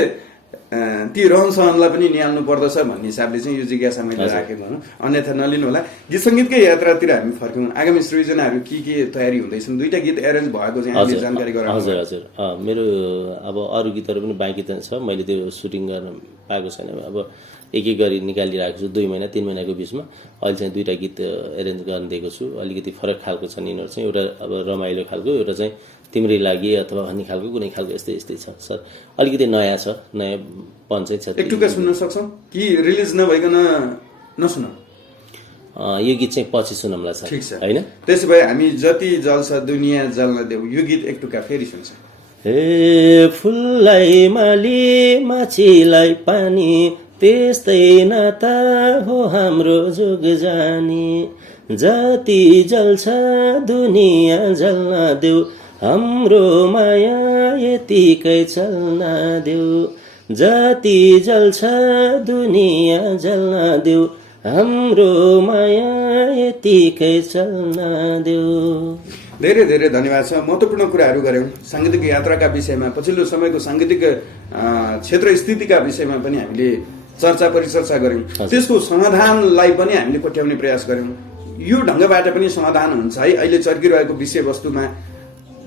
ती रहनसहनलाई पनि निहाल्नु पर्दछ भन्ने हिसाबले चाहिँ यो जिज्ञासा मैले राखेको हुँ। अन्यथा नलिनु होला। गीत सङ्गीतकै यात्रातिर हामी फर्क्यौँ। आगामी सृजनाहरू के तयारी हुँदैछन्? दुईटा गीत एरेन्ज भएको चाहिँ हामीले जानकारी गराउँ। हजुर मेरो अब अरू गीतहरू पनि बाँकी त छ, मैले त्यो सुटिङ गर्न पाएको छैन। अब एक गरी निकालिरहेको छु 2 महिना 3 महिनाको बिचमा। अहिले चाहिँ दुईटा गीत एरेन्ज गर्न दिएको छु। अलिकति फरक खालको छन् यिनीहरू चाहिँ। एउटा अब रमाइलो खालको, एउटा चाहिँ तिम्रै लागि अथवा भन्ने खालको कुनै खालको यस्तै छ सर। अलिकति नयाँ छ, नयाँ पन चाहिँ छ। एक टुक्का सुन्न सक्छौँ कि रिलिज नभइकन नसुनौ? यो गीत चाहिँ पछि सुनौँला सर। ठिक छ, होइन। त्यसो भए हामी जति जल्छ दुनियाँ जल्न देऊ यो गीत एक टुक्का फेरि सुन्छ। हे फुललाई माली माछीलाई पानी, त्यस्तै नाता हो हाम्रो जोग जानी। जति जल्छ दुनियाँ जल्न देऊ, हाम्रो माया यतिकै चल्न देऊ। जति जल्छ दुनियाँ जल्न देऊ, हाम्रो माया यतिकै चल्न देऊ। धेरै धेरै धन्यवाद छ। महत्त्वपूर्ण कुराहरू गऱ्यौँ साङ्गीतिक यात्राका विषयमा, पछिल्लो समयको साङ्गीतिक क्षेत्र स्थितिका विषयमा पनि हामीले चर्चा परिचर्चा गऱ्यौँ। त्यसको समाधानलाई पनि हामीले कोट्याउने प्रयास गऱ्यौँ। यो ढङ्गबाट पनि समाधान हुन्छ है अहिले चर्किरहेको विषयवस्तुमा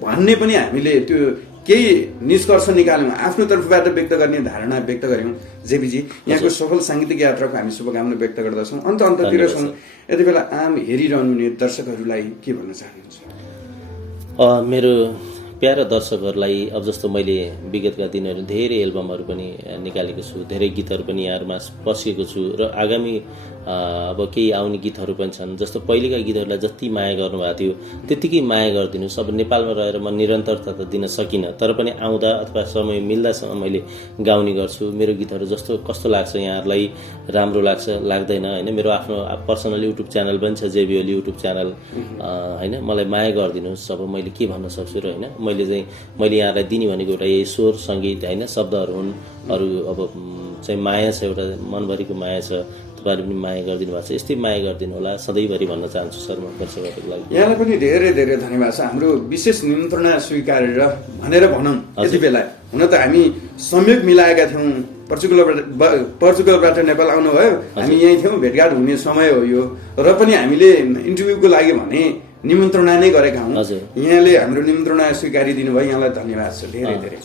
भन्ने पनि हामीले त्यो केही निष्कर्ष निकाल्यौँ, आफ्नो तर्फबाट व्यक्त गर्ने धारणा व्यक्त गऱ्यौँ। जेपीजी यहाँको सफल साङ्गीतिक यात्राको हामी शुभकामना व्यक्त गर्दछौँ। अन्ततिर छौँ, यति बेला आम हेरिरहनुहुने दर्शकहरूलाई के भन्न चाहनुहुन्छ? मेरो प्यारा दर्शकहरूलाई अब जस्तो मैले विगतका दिनहरू धेरै एल्बमहरू पनि निकालेको छु, धेरै गीतहरू पनि यहाँहरूमा पसेको छु र आगामी अब केही आउने गीतहरू पनि छन्। जस्तो पहिलेका गीतहरूलाई जति माया गर्नुभएको थियो त्यत्तिकै माया गरिदिनुहोस्। अब नेपालमा रहेर म निरन्तरता त दिन सकिनँ, तर पनि आउँदा अथवा समय मिल्दासम्म मैले गाउने गर्छु। मेरो गीतहरू जस्तो कस्तो लाग्छ यहाँहरूलाई, राम्रो लाग्छ लाग्दैन होइन। मेरो आफ्नो पर्सनल युट्युब च्यानल पनि छ, जेबिओल युट्युब च्यानल होइन। मलाई माया गरिदिनुहोस्, अब मैले के भन्न सक्छु र होइन। मैले यहाँलाई दिने भनेको एउटा यही स्वर सङ्गीत होइन, शब्दहरू हुन्। अरू अब चाहिँ माया छ, एउटा मनभरिको माया छ, तपाईँहरू पनि माया गरिदिनु भएको छ। यस्तै माया गरिदिनु होला सधैँभरि भन्न चाहन्छु सर म दर्शकहरूको लागि। यहाँलाई पनि धेरै धेरै धन्यवाद छ हाम्रो विशेष निमन्त्रणा स्वीकारेर भनेर भनौँ। यति बेला हुन त हामी संयोग मिलाएका थियौँ, पर्चुगलबाट नेपाल आउनुभयो, हामी यहीँ थियौँ, भेटघाट हुने समय हो यो, र पनि हामीले इन्टरभ्यूको लागि भने निमन्त्रणा नै गरेका हौँ। यहाँले हाम्रो निमन्त्रणा स्वीकारिदिनु भयो, यहाँलाई धन्यवाद छ धेरै धेरै।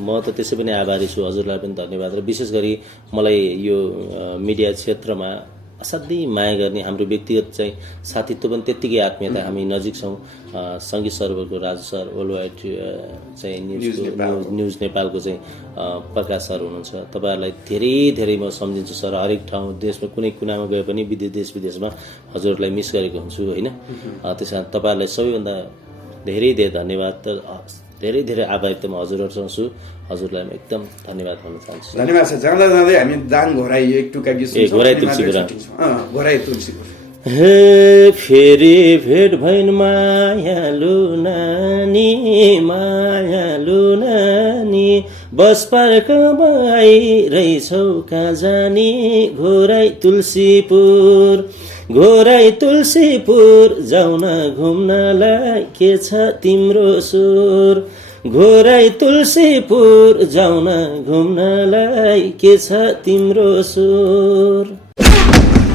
म त त्यसै पनि आभारी छु, हजुरलाई पनि धन्यवाद। र विशेष गरी मलाई यो मिडिया क्षेत्रमा असाध्यै माया गर्ने हाम्रो व्यक्तिगत चाहिँ साथीत्व पनि त्यत्तिकै आत्मीयता, हामी नजिक छौँ। सङ्गीत सर्भरको राजु सर, वर्ल्ड वाइड चाहिँ न्युज नेपालको चाहिँ प्रकाश सर हुनुहुन्छ। तपाईँहरूलाई धेरै धेरै म सम्झिन्छु सर। हरेक ठाउँ देशमा कुनै कुनामा गए पनि देश विदेशमा हजुरहरूलाई मिस गरेको हुन्छु होइन। त्यस कारण तपाईँहरूलाई सबैभन्दा धेरै धेरै धन्यवाद, धेरै धेरै आभारी त म हजुरहरूसँग छु। हजुरलाई म एकदम धन्यवाद भन्न चाहन्छु। धन्यवाद छ। जाँदा जाँदै हामी दाङ घोराई एक टुक्का गीत घोराई तुलसीपुर घोराई तुलसीपुर। हे फेरि भेट भइन् मायालु नानी, मायालु नानी, बस पार्कमा आइरहेछौ कहाँ जाने, घोराई तुलसीपुर, घोराई तुलसीपुर, जाउन घुम्नलाई के छ तिम्रो सुर, घोराई तुलसीपुर, जाउन घुम्नलाई के छ तिम्रो सुर।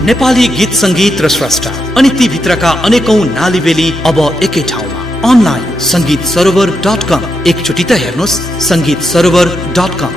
नेपाली गीत संगीत र स्रष्टा अनि ती भित्रका अनेकौं नालीबेली अब एकै ठाउँमा। अनलाइन संगीत सरोवर .com, एकचोटि त हेर्नुहोस् संगीत सरोवर .com।